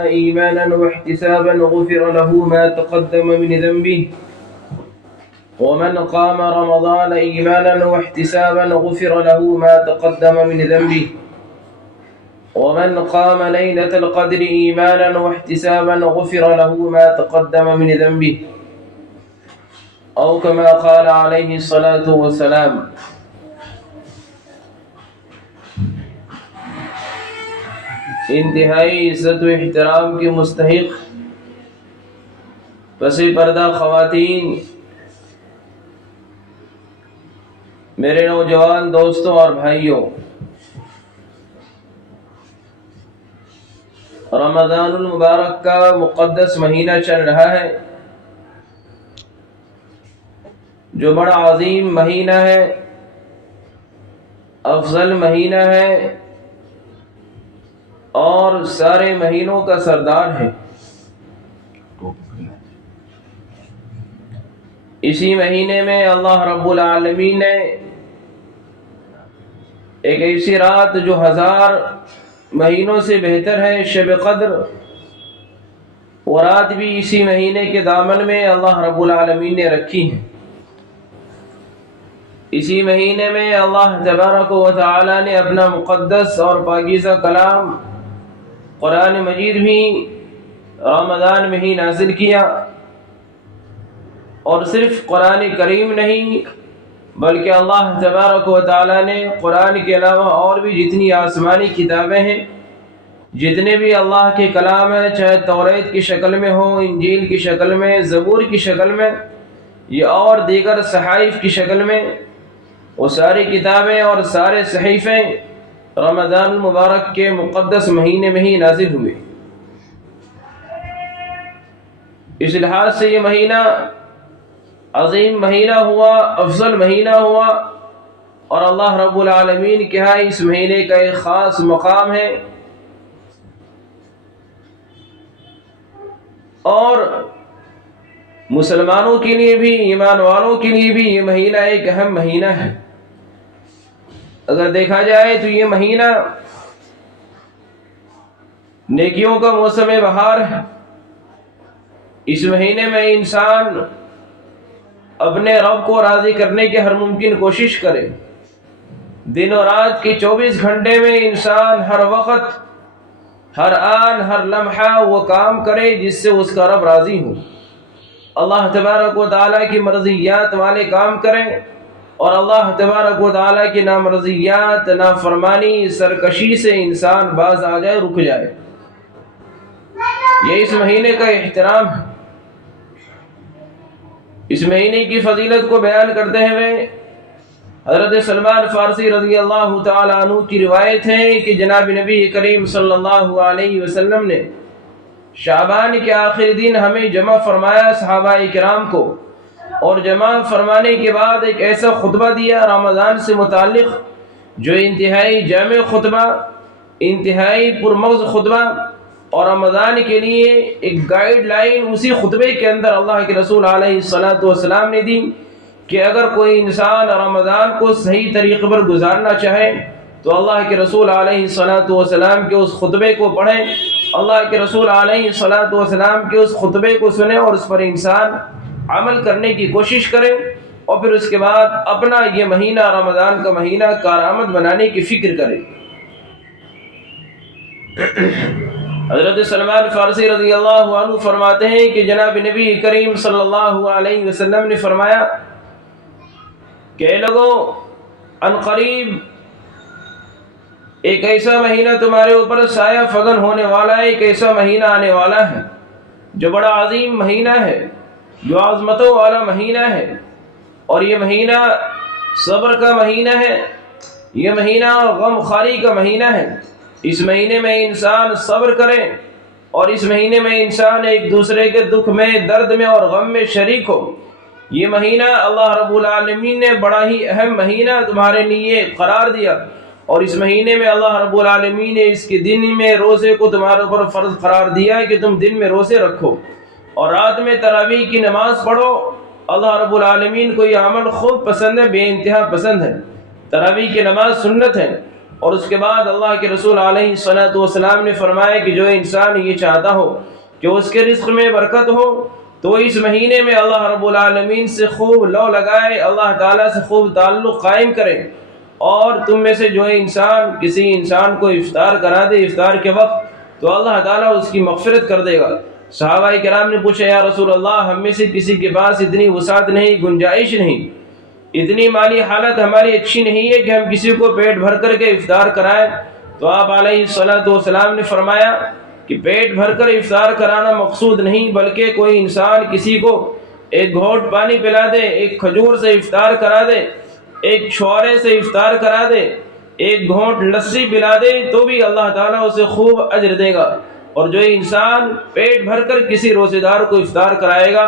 إيمانا واحتسابا غفر له ما تقدم من ذنبه ومن قام رمضان إيمانا واحتسابا غفر له ما تقدم من ذنبه ومن قام ليلة القدر إيمانا واحتسابا غفر له ما تقدم من ذنبه أو كما قال عليه الصلاة والسلام. انتہائی عزت و احترام کے مستحق پس پردہ خواتین، میرے نوجوان دوستوں اور بھائیوں، رمضان المبارک کا مقدس مہینہ چل رہا ہے، جو بڑا عظیم مہینہ ہے، افضل مہینہ ہے اور سارے مہینوں کا سردار ہے۔ اسی مہینے میں اللہ رب العالمین نے ایک ایسی رات جو 1000 مہینوں سے بہتر ہے، شب قدر، وہ رات بھی اسی مہینے کے دامن میں اللہ رب العالمین نے رکھی ہے۔ اسی مہینے میں اللہ تبارک و تعالی نے اپنا مقدس اور پاکیزہ کلام قرآن مجید بھی رمضان میں ہی نازل کیا، اور صرف قرآن کریم نہیں بلکہ اللہ تبارک و تعالی نے قرآن کے علاوہ اور بھی جتنی آسمانی کتابیں ہیں، جتنے بھی اللہ کے کلام ہیں، چاہے توریت کی شکل میں ہو، انجیل کی شکل میں، زبور کی شکل میں یا اور دیگر صحائف کی شکل میں، وہ ساری کتابیں اور سارے صحیفے رمضان المبارک کے مقدس مہینے میں ہی نازل ہوئے۔ اس لحاظ سے یہ مہینہ عظیم مہینہ ہوا، افضل مہینہ ہوا، اور اللہ رب العالمین کے ہاں اس مہینے کا ایک خاص مقام ہے، اور مسلمانوں کے لیے بھی، ایمان والوں کے لیے بھی یہ مہینہ ایک اہم مہینہ ہے۔ اگر دیکھا جائے تو یہ مہینہ نیکیوں کا موسم بہار ہے۔ اس مہینے میں انسان اپنے رب کو راضی کرنے کی ہر ممکن کوشش کرے، دن و رات کے 24 گھنٹے میں انسان ہر وقت، ہر آن، ہر لمحہ وہ کام کرے جس سے اس کا رب راضی ہو، اللہ تبارک و تعالیٰ کی مرضیات والے کام کریں، اور اللہ تبارک و تعالیٰ کی نامرضیات، نافرمانی، سرکشی سے انسان باز آ جائے، رک جائے۔ یہ اس مہینے کا احترام ہے۔ اس مہینے کی فضیلت کو بیان کرتے ہوئے حضرت سلمان فارسی رضی اللہ تعالیٰ عنہ کی روایت ہے کہ جناب نبی کریم صلی اللہ علیہ وسلم نے شعبان کے آخری دن ہمیں جمع فرمایا، صحابہ کرام کو، اور جمع فرمانے کے بعد ایک ایسا خطبہ دیا رمضان سے متعلق جو انتہائی جامع خطبہ، انتہائی پرمغز خطبہ، اور رمضان کے لیے ایک گائیڈ لائن اسی خطبے کے اندر اللہ کے رسول علیہ الصلاۃ والسلام نے دی کہ اگر کوئی انسان رمضان کو صحیح طریقے پر گزارنا چاہے تو اللہ کے رسول علیہ الصلاۃ والسلام کے اس خطبے کو پڑھیں، اللہ کے رسول علیہ الصلاۃ والسلام کے اس خطبے کو سنیں اور اس پر انسان عمل کرنے کی کوشش کرے، اور پھر اس کے بعد اپنا یہ مہینہ رمضان کا مہینہ کارآمد بنانے کی فکر کرے۔ حضرت سلمان فارسی رضی اللہ عنہ فرماتے ہیں کہ جناب نبی کریم صلی اللہ علیہ وسلم نے فرمایا کہ اے لوگوں، عنقریب ایک ایسا مہینہ تمہارے اوپر سایہ فگن ہونے والا ہے، ایک ایسا مہینہ آنے والا ہے جو بڑا عظیم مہینہ ہے، جو عظمتوں والا مہینہ ہے، اور یہ مہینہ صبر کا مہینہ ہے، یہ مہینہ غم خواری کا مہینہ ہے۔ اس مہینے میں انسان صبر کرے، اور اس مہینے میں انسان ایک دوسرے کے دکھ میں، درد میں اور غم میں شریک ہو۔ یہ مہینہ اللہ رب العالمین نے بڑا ہی اہم مہینہ تمہارے لیے قرار دیا، اور اس مہینے میں اللہ رب العالمین نے اس کے دن میں روزے کو تمہارے اوپر فرض قرار دیا ہے کہ تم دن میں روزے رکھو اور رات میں تراویح کی نماز پڑھو۔ اللہ رب العالمین کو یہ عمل خوب پسند ہے، بے انتہا پسند ہے۔ تراویح کی نماز سنت ہے، اور اس کے بعد اللہ کے رسول علیہ الصلوۃ والسلام نے فرمایا کہ جو انسان یہ چاہتا ہو کہ اس کے رزق میں برکت ہو تو اس مہینے میں اللہ رب العالمین سے خوب لو لگائے، اللہ تعالیٰ سے خوب تعلق قائم کرے۔ اور تم میں سے جو انسان کسی انسان کو افطار کرا دے افطار کے وقت تو اللہ تعالیٰ اس کی مغفرت کر دے گا۔ صحابہ کرام نے پوچھا یا رسول اللہ، ہم میں سے کسی کے پاس اتنی وسعت نہیں، گنجائش نہیں، اتنی مالی حالت ہماری اچھی نہیں ہے کہ ہم کسی کو پیٹ بھر کر کے افطار کرائیں؟ تو آپ علیہ الصلوۃ والسلام نے فرمایا کہ پیٹ بھر کر افطار کرانا مقصود نہیں، بلکہ کوئی انسان کسی کو ایک گھونٹ پانی پلا دے، ایک کھجور سے افطار کرا دے، ایک چھوارے سے افطار کرا دے، ایک گھونٹ لسی پلا دے تو بھی اللہ تعالیٰ اسے خوب اجر دے گا۔ اور جو انسان پیٹ بھر کر کسی روزے دار کو افطار کرائے گا،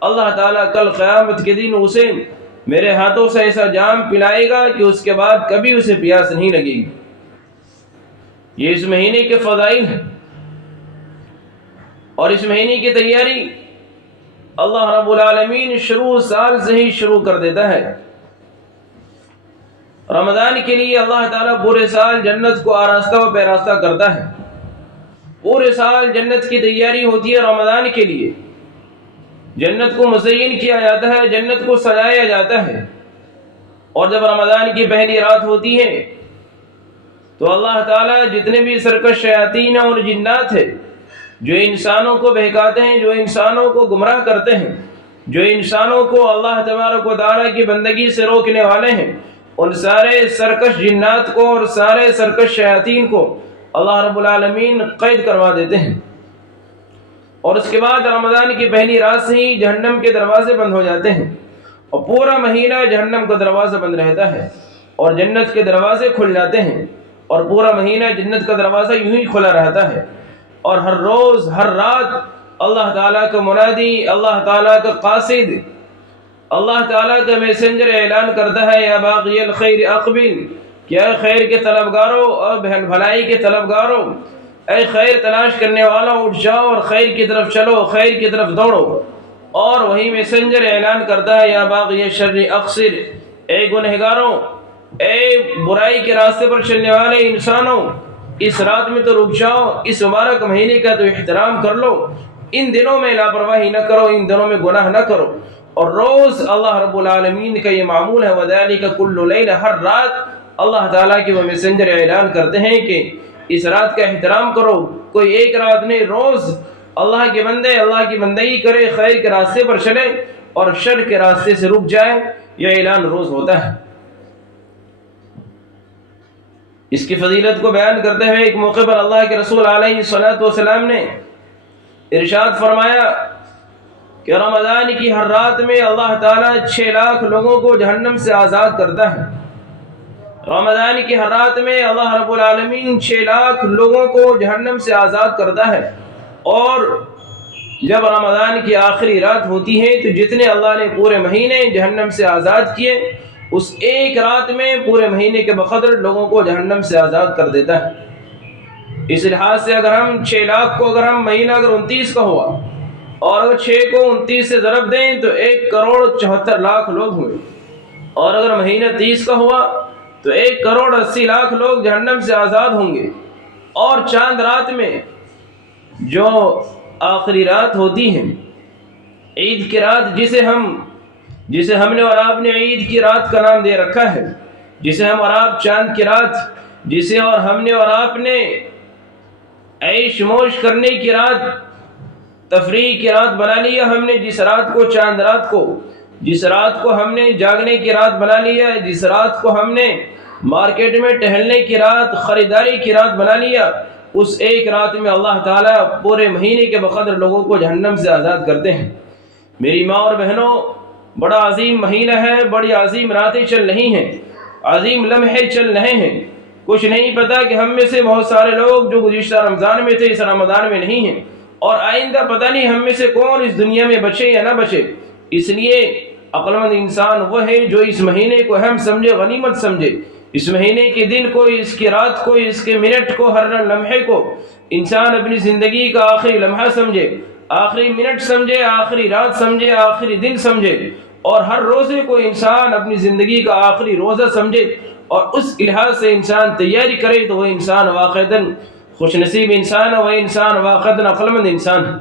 اللہ تعالیٰ کل قیامت کے دن اسے میرے ہاتھوں سے ایسا جام پلائے گا کہ اس کے بعد کبھی اسے پیاس نہیں لگے گی۔ یہ اس مہینے کے فضائل ہیں، اور اس مہینے کی تیاری اللہ رب العالمین شروع سال سے ہی شروع کر دیتا ہے۔ رمضان کے لیے اللہ تعالیٰ پورے سال جنت کو آراستہ و پیراستہ کرتا ہے، پورے سال جنت کی تیاری ہوتی ہے۔ رمضان کے لیے جنت کو مزین کیا جاتا ہے، جنت کو سجایا جاتا ہے، اور جب رمضان کی پہلی رات ہوتی ہے تو اللہ تعالیٰ جتنے بھی سرکش شیاطین اور جنات ہیں جو انسانوں کو بہکاتے ہیں، جو انسانوں کو گمراہ کرتے ہیں، جو انسانوں کو اللہ تبارک و تعالیٰ کی بندگی سے روکنے والے ہیں، ان سارے سرکش جنات کو اور سارے سرکش شیاطین کو اللہ رب العالمین قید کروا دیتے ہیں۔ اور اس کے بعد رمضان کی پہلی رات سے ہی جہنم کے دروازے بند ہو جاتے ہیں، اور پورا مہینہ جہنم کا دروازہ بند رہتا ہے اور جنت کے دروازے کھل جاتے ہیں، اور پورا مہینہ جنت کا دروازہ یوں ہی کھلا رہتا ہے۔ اور ہر روز ہر رات اللہ تعالیٰ کا منادی، اللہ تعالیٰ کا قاصد، اللہ تعالیٰ کا میسنجر اعلان کرتا ہے یا باغی الخیر اقبل، کہ اے خیر کے طلبگاروں اور بھلائی کے طلبگاروں، اے خیر تلاش کرنے والوں اٹھ جاؤ اور خیر کی طرف چلو، خیر کی طرف دوڑو۔ اور وہی میسنجر اعلان کرتا ہے یا باغی شر اقصر، اے گنہگاروں، اے برائی کے راستے پر چلنے والے انسانوں، اس رات میں تو رک جاؤ، اس مبارک مہینے کا تو احترام کر لو، ان دنوں میں لاپرواہی نہ کرو، ان دنوں میں گناہ نہ کرو۔ اور روز اللہ رب العالمین کا یہ معمول ہے، وَذَلِكَ كُلُّ لَيْلَ، ہر رات اللہ تعالیٰ کے وہ میسنجر اعلان کرتے ہیں کہ اس رات کا احترام کرو۔ کوئی ایک رات نہیں، روز اللہ کے بندے اللہ کی بندگی کرے، خیر کے راستے پر چلے اور شر کے راستے سے رک جائے، یہ اعلان روز ہوتا ہے۔ اس کی فضیلت کو بیان کرتے ہوئے ایک موقع پر اللہ کے رسول علیہ الصلوۃ والسلام نے ارشاد فرمایا کہ رمضان کی ہر رات میں اللہ تعالیٰ 6 لاکھ لوگوں کو جہنم سے آزاد کرتا ہے۔ رمضان کی ہر رات میں اللہ رب العالمین 6 لاکھ لوگوں کو جہنم سے آزاد کرتا ہے، اور جب رمضان کی آخری رات ہوتی ہے تو جتنے اللہ نے پورے مہینے جہنم سے آزاد کیے، اس ایک رات میں پورے مہینے کے بقدر لوگوں کو جہنم سے آزاد کر دیتا ہے۔ اس لحاظ سے اگر ہم 6 لاکھ کو اگر ہم مہینہ اگر 29 کا ہوا اور اگر 6 کو 29 سے ضرب دیں تو 1,74,00,000 لوگ ہوئے، اور اگر مہینہ 30 کا ہوا تو 1,80,00,000 لوگ جہنم سے آزاد ہوں گے۔ اور چاند رات میں جو آخری رات ہوتی ہے، عید کی رات، جسے ہم نے اور آپ نے عید کی رات کا نام دے رکھا ہے، جسے ہم اور آپ چاند کی رات، جسے اور ہم نے اور آپ نے عیش موش کرنے کی رات، تفریح کی رات بنا لیا ہم نے، جس رات کو چاند رات کو، جس رات کو ہم نے جاگنے کی رات بنا لیا، جس رات کو ہم نے مارکیٹ میں ٹہلنے کی رات، خریداری کی رات بنا لیا، اس ایک رات میں اللہ تعالیٰ پورے مہینے کے بقدر لوگوں کو جہنم سے آزاد کرتے ہیں۔ میری ماں اور بہنوں، بڑا عظیم مہینہ ہے، بڑی عظیم راتیں چل رہی ہیں، عظیم لمحے چل رہے ہیں۔ کچھ نہیں پتا کہ ہم میں سے بہت سارے لوگ جو گزشتہ رمضان میں تھے اس رمضان میں نہیں ہیں، اور آئندہ پتہ نہیں ہم میں سے کون اس دنیا میں بچے یا نہ بچے۔ اس لیے عقل مند انسان وہ ہے جو اس مہینے کو اہم سمجھے، غنیمت سمجھے، اس مہینے کے دن کو، اس کی رات کو، اس کے منٹ کو، ہر لمحے کو انسان اپنی زندگی کا آخری لمحہ سمجھے، آخری منٹ سمجھے، آخری رات سمجھے، آخری دن سمجھے، اور ہر روزے کو انسان اپنی زندگی کا آخری روزہ سمجھے، اور اس لحاظ سے انسان تیاری کرے تو وہ انسان واقعتاً خوش نصیب انسان ہے، وہ انسان واقعتاً عقل مند انسان ہے۔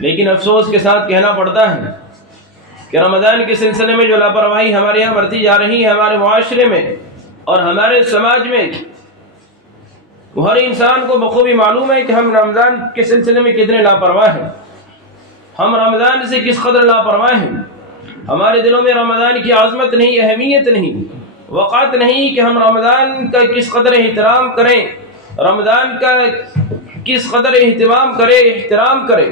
لیکن افسوس کے ساتھ کہنا پڑتا ہے کہ رمضان کے سلسلے میں جو لاپرواہی ہمارے یہاں برتی جا رہی ہے ہمارے معاشرے میں اور ہمارے سماج میں، ہر انسان کو بخوبی معلوم ہے کہ ہم رمضان کے سلسلے میں کتنے لاپرواہ ہیں، ہم رمضان سے کس قدر لاپرواہ ہیں۔ ہمارے دلوں میں رمضان کی عظمت نہیں، اہمیت نہیں، وقت نہیں کہ ہم رمضان کا کس قدر احترام کریں، رمضان کا کس قدر اہتمام کریں، احترام کریں۔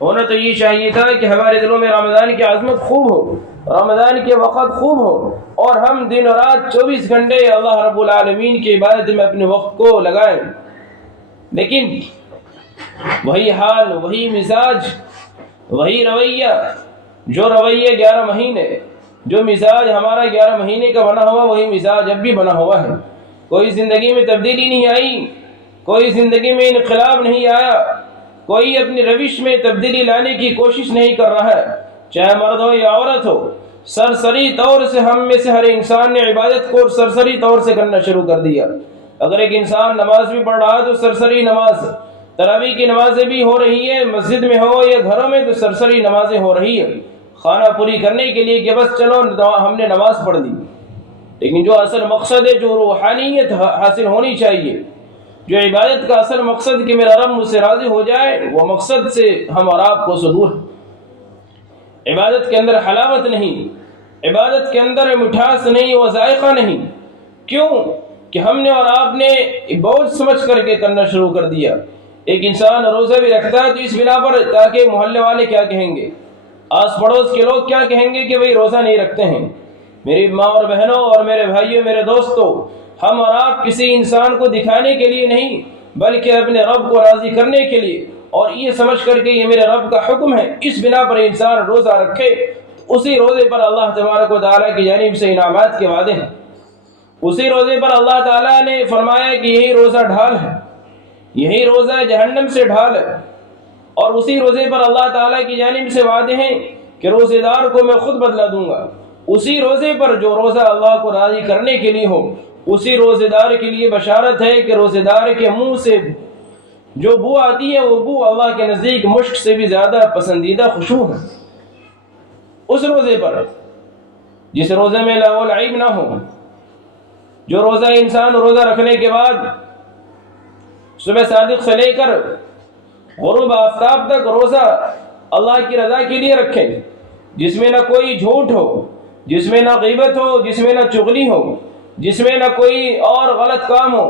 ہونا تو یہ چاہیے تھا کہ ہمارے دلوں میں رمضان کی عظمت خوب ہو، رمضان کے وقت خوب ہو، اور ہم دن و رات 24 گھنٹے اللہ رب العالمین کی عبادت میں اپنے وقت کو لگائیں۔ لیکن وہی حال، وہی مزاج، وہی رویہ، جو رویہ 11 مہینے، جو مزاج ہمارا 11 مہینے کا بنا ہوا، وہی مزاج اب بھی بنا ہوا ہے۔ کوئی زندگی میں تبدیلی نہیں آئی، کوئی زندگی میں انقلاب نہیں آیا، کوئی اپنی روش میں تبدیلی لانے کی کوشش نہیں کر رہا ہے، چاہے مرد ہو یا عورت ہو۔ سرسری طور سے ہم میں سے ہر انسان نے عبادت کو سرسری طور سے کرنا شروع کر دیا۔ اگر ایک انسان نماز بھی پڑھ رہا ہے تو سرسری نماز، تراویح کی نمازیں بھی ہو رہی ہیں، مسجد میں ہو یا گھروں میں تو سرسری نمازیں ہو رہی ہیں، خانہ پوری کرنے کے لیے کہ بس چلو ہم نے نماز پڑھ لی۔ لیکن جو اصل مقصد ہے، جو روحانیت حاصل ہونی چاہیے، جو عبادت کا اصل مقصد کہ میرا رب مجھ سے راضی ہو جائے، وہ مقصد سے ہم اور آپ کو دور ہے۔ عبادت کے اندر حلاوت نہیں، عبادت کے اندر مٹھاس نہیں، وہ ذائقہ نہیں۔ کیوں کہ ہم نے اور آپ نے بہت سمجھ کر کے کرنا شروع کر دیا۔ ایک انسان روزہ بھی رکھتا ہے تو اس بنا پر تاکہ محلے والے کیا کہیں گے، آس پڑوس کے لوگ کیا کہیں گے کہ بھئی روزہ نہیں رکھتے ہیں۔ میری ماں اور بہنوں اور میرے بھائیوں، میرے دوستوں، ہم اور آپ کسی انسان کو دکھانے کے لیے نہیں بلکہ اپنے رب کو راضی کرنے کے لیے، اور یہ سمجھ کر کے یہ میرے رب کا حکم ہے، اس بنا پر انسان روزہ رکھے تو اسی روزے پر اللہ تبارک و تعالیٰ کی جانب سے انعامات کے وعدے ہیں۔ اسی روزے پر اللہ تعالیٰ نے فرمایا کہ یہی روزہ ڈھال ہے، یہی روزہ جہنم سے ڈھال ہے، اور اسی روزے پر اللہ تعالیٰ کی جانب سے وعدے ہیں کہ روزے دار کو میں خود بدلہ دوں گا۔ اسی روزے پر جو روزہ اللہ کو راضی کرنے کے لیے ہو، اسی روزے دار کے لیے بشارت ہے کہ روزے دار کے منہ سے جو بو آتی ہے وہ بو اللہ کے نزدیک مشک سے بھی زیادہ پسندیدہ خوشبو ہے۔ اس روزے پر جس روزے میں لغو لعب نہ ہو، جو روزہ انسان روزہ رکھنے کے بعد صبح صادق سے لے کر غروب آفتاب تک روزہ اللہ کی رضا کے لیے رکھے، جس میں نہ کوئی جھوٹ ہو، جس میں نہ غیبت ہو، جس میں نہ چغلی ہو، جس میں نہ کوئی اور غلط کام ہو،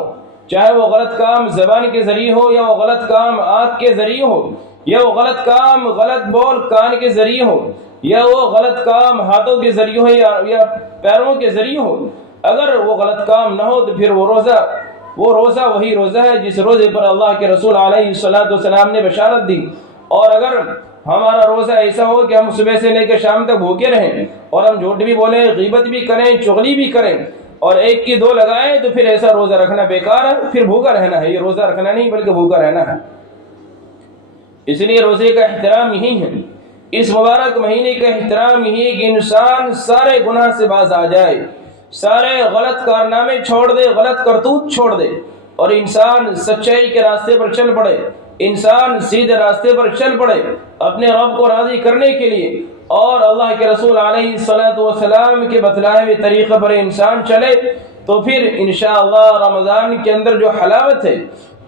چاہے وہ غلط کام زبان کے ذریعے ہو یا وہ غلط کام آنکھ کے ذریعے ہو، یا وہ غلط کام غلط بول کان کے ذریعے ہو، یا وہ غلط کام ہاتھوں کے ذریعے ہو یا پیروں کے ذریعے ہو۔ اگر وہ غلط کام نہ ہو تو پھر وہ روزہ وہی روزہ ہے جس روزے پر اللہ کے رسول علیہ الصلوۃ والسلام نے بشارت دی۔ اور اگر ہمارا روزہ ایسا ہو کہ ہم صبح سے لے کر شام تک بھوکے رہیں اور ہم جھوٹ بھی بولیں، غیبت بھی کریں، چغلی بھی کریں اور ایک کی دو لگائیں، تو پھر ایسا روزہ رکھنا بیکار ہے، پھر بھوکا رہنا ہے۔ یہ روزہ رکھنا نہیں بلکہ بھوکا رہنا ہے۔ اس لیے روزے کا احترام یہی ہے، اس مبارک مہینے کا احترام یہی ہے کہ انسان سارے گناہ سے باز آ جائے، سارے غلط کارنامے چھوڑ دے، غلط کرتوت چھوڑ دے، اور انسان سچائی کے راستے پر چل پڑے، انسان سیدھے راستے پر چل پڑے اپنے رب کو راضی کرنے کے لیے، اور اللہ کے رسول علیہ الصلوۃ والسلام کے بتلائے ہوئے طریقے پر انسان چلے، تو پھر انشاءاللہ رمضان کے اندر جو حلاوت ہے،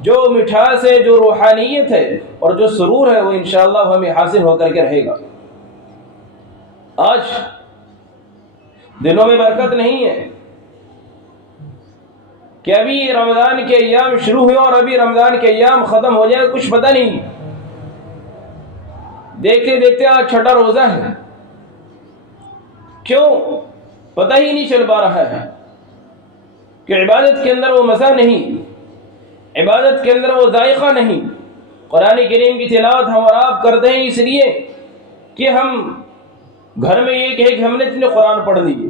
جو مٹھاس ہے، جو روحانیت ہے اور جو سرور ہے، وہ انشاءاللہ ہمیں حاصل ہو کر کے رہے گا۔ آج دلوں میں برکت نہیں ہے کہ ابھی رمضان کے ایام شروع ہوئے اور ابھی رمضان کے ایام ختم ہو جائے، کچھ پتہ نہیں، دیکھتے دیکھتے آج چھٹا روزہ ہے۔ کیوں؟ پتہ ہی نہیں چل پا رہا ہے کہ عبادت کے اندر وہ مزہ نہیں، عبادت کے اندر وہ ذائقہ نہیں۔ قرآن کریم کی تلاوت ہم اور آپ کرتے ہیں اس لیے کہ ہم گھر میں یہ کہے کہ ہم نے اتنے قرآن پڑھ لیے،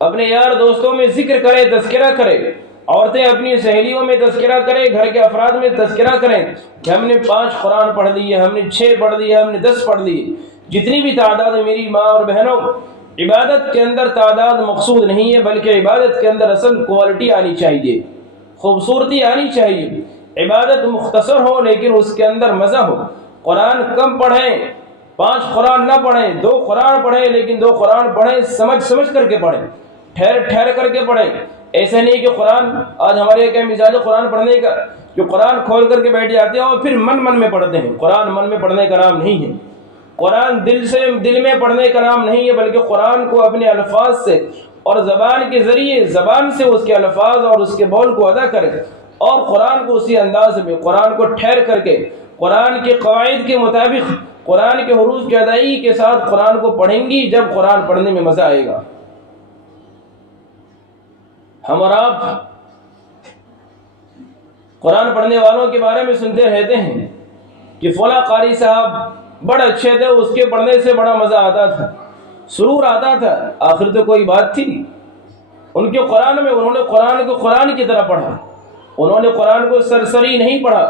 اپنے یار دوستوں میں ذکر کرے، تذکرہ کرے، عورتیں اپنی سہیلیوں میں تذکرہ کریں، گھر کے افراد میں تذکرہ کریں کہ ہم نے 5 قرآن پڑھ لیے، ہم نے 6 پڑھ لیے، ہم نے 10 پڑھ لیے، جتنی بھی تعداد ہے۔ میری ماں اور بہنوں، عبادت کے اندر تعداد مقصود نہیں ہے، بلکہ عبادت کے اندر اصل کوالٹی آنی چاہیے، خوبصورتی آنی چاہیے۔ عبادت مختصر ہو لیکن اس کے اندر مزہ ہو۔ قرآن کم پڑھیں، 5 قرآن نہ پڑھیں، 2 قرآن پڑھیں، لیکن 2 قرآن پڑھیں سمجھ کر کے پڑھیں، ٹھہر کر کے پڑھیں۔ ایسا نہیں کہ قرآن آج ہمارے کیا مزاج قرآن پڑھنے کا، جو قرآن کھول کر کے بیٹھ جاتے ہیں اور پھر من میں پڑھتے ہیں۔ قرآن من میں پڑھنے کا نام نہیں ہے، قرآن دل میں پڑھنے کا نام نہیں ہے، بلکہ قرآن کو اپنے الفاظ سے اور زبان کے ذریعے، زبان سے اس کے الفاظ اور اس کے بول کو ادا کریں، اور قرآن کو اسی انداز میں، قرآن کو ٹھہر کر کے، قرآن کے قواعد کے مطابق، قرآن کے حروف کی ادائیگی کے ساتھ قرآن کو پڑھیں گی، جب قرآن پڑھنے میں مزہ آئے گا۔ ہم اور آپ قرآن پڑھنے والوں کے بارے میں سنتے رہتے ہیں کہ فلاں قاری صاحب بڑے اچھے تھے، اس کے پڑھنے سے بڑا مزہ آتا تھا، سرور آتا تھا۔ آخر تو کوئی بات تھی ان کے قرآن میں، انہوں نے قرآن کو قرآن کی طرح پڑھا، انہوں نے قرآن کو سرسری نہیں پڑھا،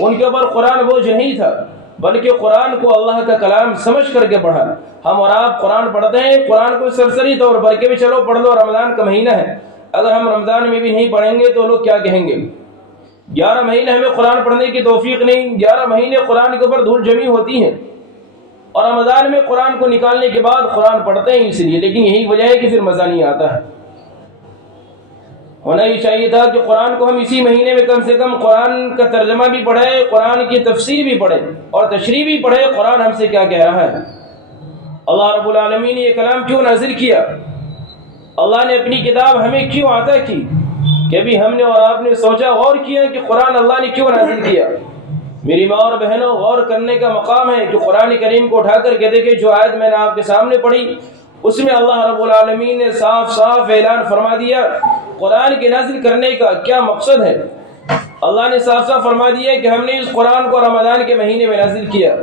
ان کے اوپر قرآن بوجھ نہیں تھا، بلکہ قرآن کو اللہ کا کلام سمجھ کر کے پڑھا۔ ہم اور آپ قرآن پڑھتے ہیں قرآن کو سرسری طور پر کہ بھی چلو پڑھ لو، رمضان کا مہینہ ہے، اگر ہم رمضان میں بھی نہیں پڑھیں گے تو لوگ کیا کہیں گے؟ 11 مہینے ہمیں قرآن پڑھنے کی توفیق نہیں، 11 مہینے قرآن کے اوپر دھول جمی ہوتی ہے، اور رمضان میں قرآن کو نکالنے کے بعد قرآن پڑھتے ہیں اس لیے، لیکن یہی وجہ ہے کہ پھر مزہ نہیں آتا ہے۔ ہونا ہی چاہیے تھا کہ قرآن کو ہم اسی مہینے میں کم سے کم قرآن کا ترجمہ بھی پڑھیں، قرآن کی تفسیر بھی پڑھیں اور تشریح بھی پڑھیں، قرآن ہم سے کیا کہہ رہا ہے۔ اللہ رب العالمین نے یہ کلام کیوں نازل کیا؟ اللہ نے اپنی کتاب ہمیں کیوں عطا کی؟ کبھی ہم نے اور آپ نے سوچا، غور کیا کہ قرآن اللہ نے کیوں نازل کیا؟ میری ماں اور بہنوں، غور کرنے کا مقام ہے کہ قرآن کریم کو اٹھا کر کے دیکھیں، جو آیت میں نے آپ کے سامنے پڑھی اس میں اللہ رب العالمین نے صاف اعلان فرما دیا قرآن کے نازل کرنے کا کیا مقصد ہے۔ اللہ نے صاف فرما دیا کہ ہم نے اس قرآن کو رمضان کے مہینے میں نازل کیا،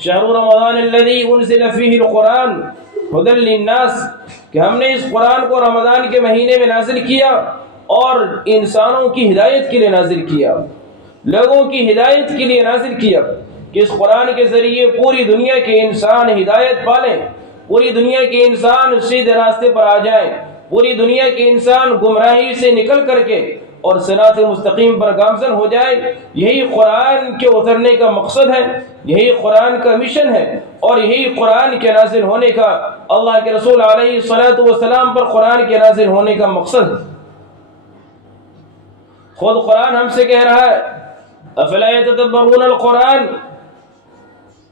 شہر رمضان الذی انزل فیہ القرآن ھدی للناس، کہ ہم نے اس قرآن کو رمضان کے مہینے میں نازل کیا اور انسانوں کی ہدایت کے لیے نازل کیا، لوگوں کی ہدایت کے لیے نازل کیا، کہ اس قرآن کے ذریعے پوری دنیا کے انسان ہدایت پالیں، پوری دنیا کے انسان سیدھے راستے پر آ جائیں، پوری دنیا کے انسان گمراہی سے نکل کر کے اور صراط مستقیم پر گامزن ہو جائے۔ یہی قرآن کے اترنے کا مقصد ہے، یہی قرآن کا مشن ہے، اور یہی قرآن کے نازل ہونے کا، اللہ کے رسول علیہ الصلوۃ والسلام پر قرآن کے نازل ہونے کا مقصد ہے۔ خود قرآن ہم سے کہہ رہا ہے افلا یتدبرون القرآن،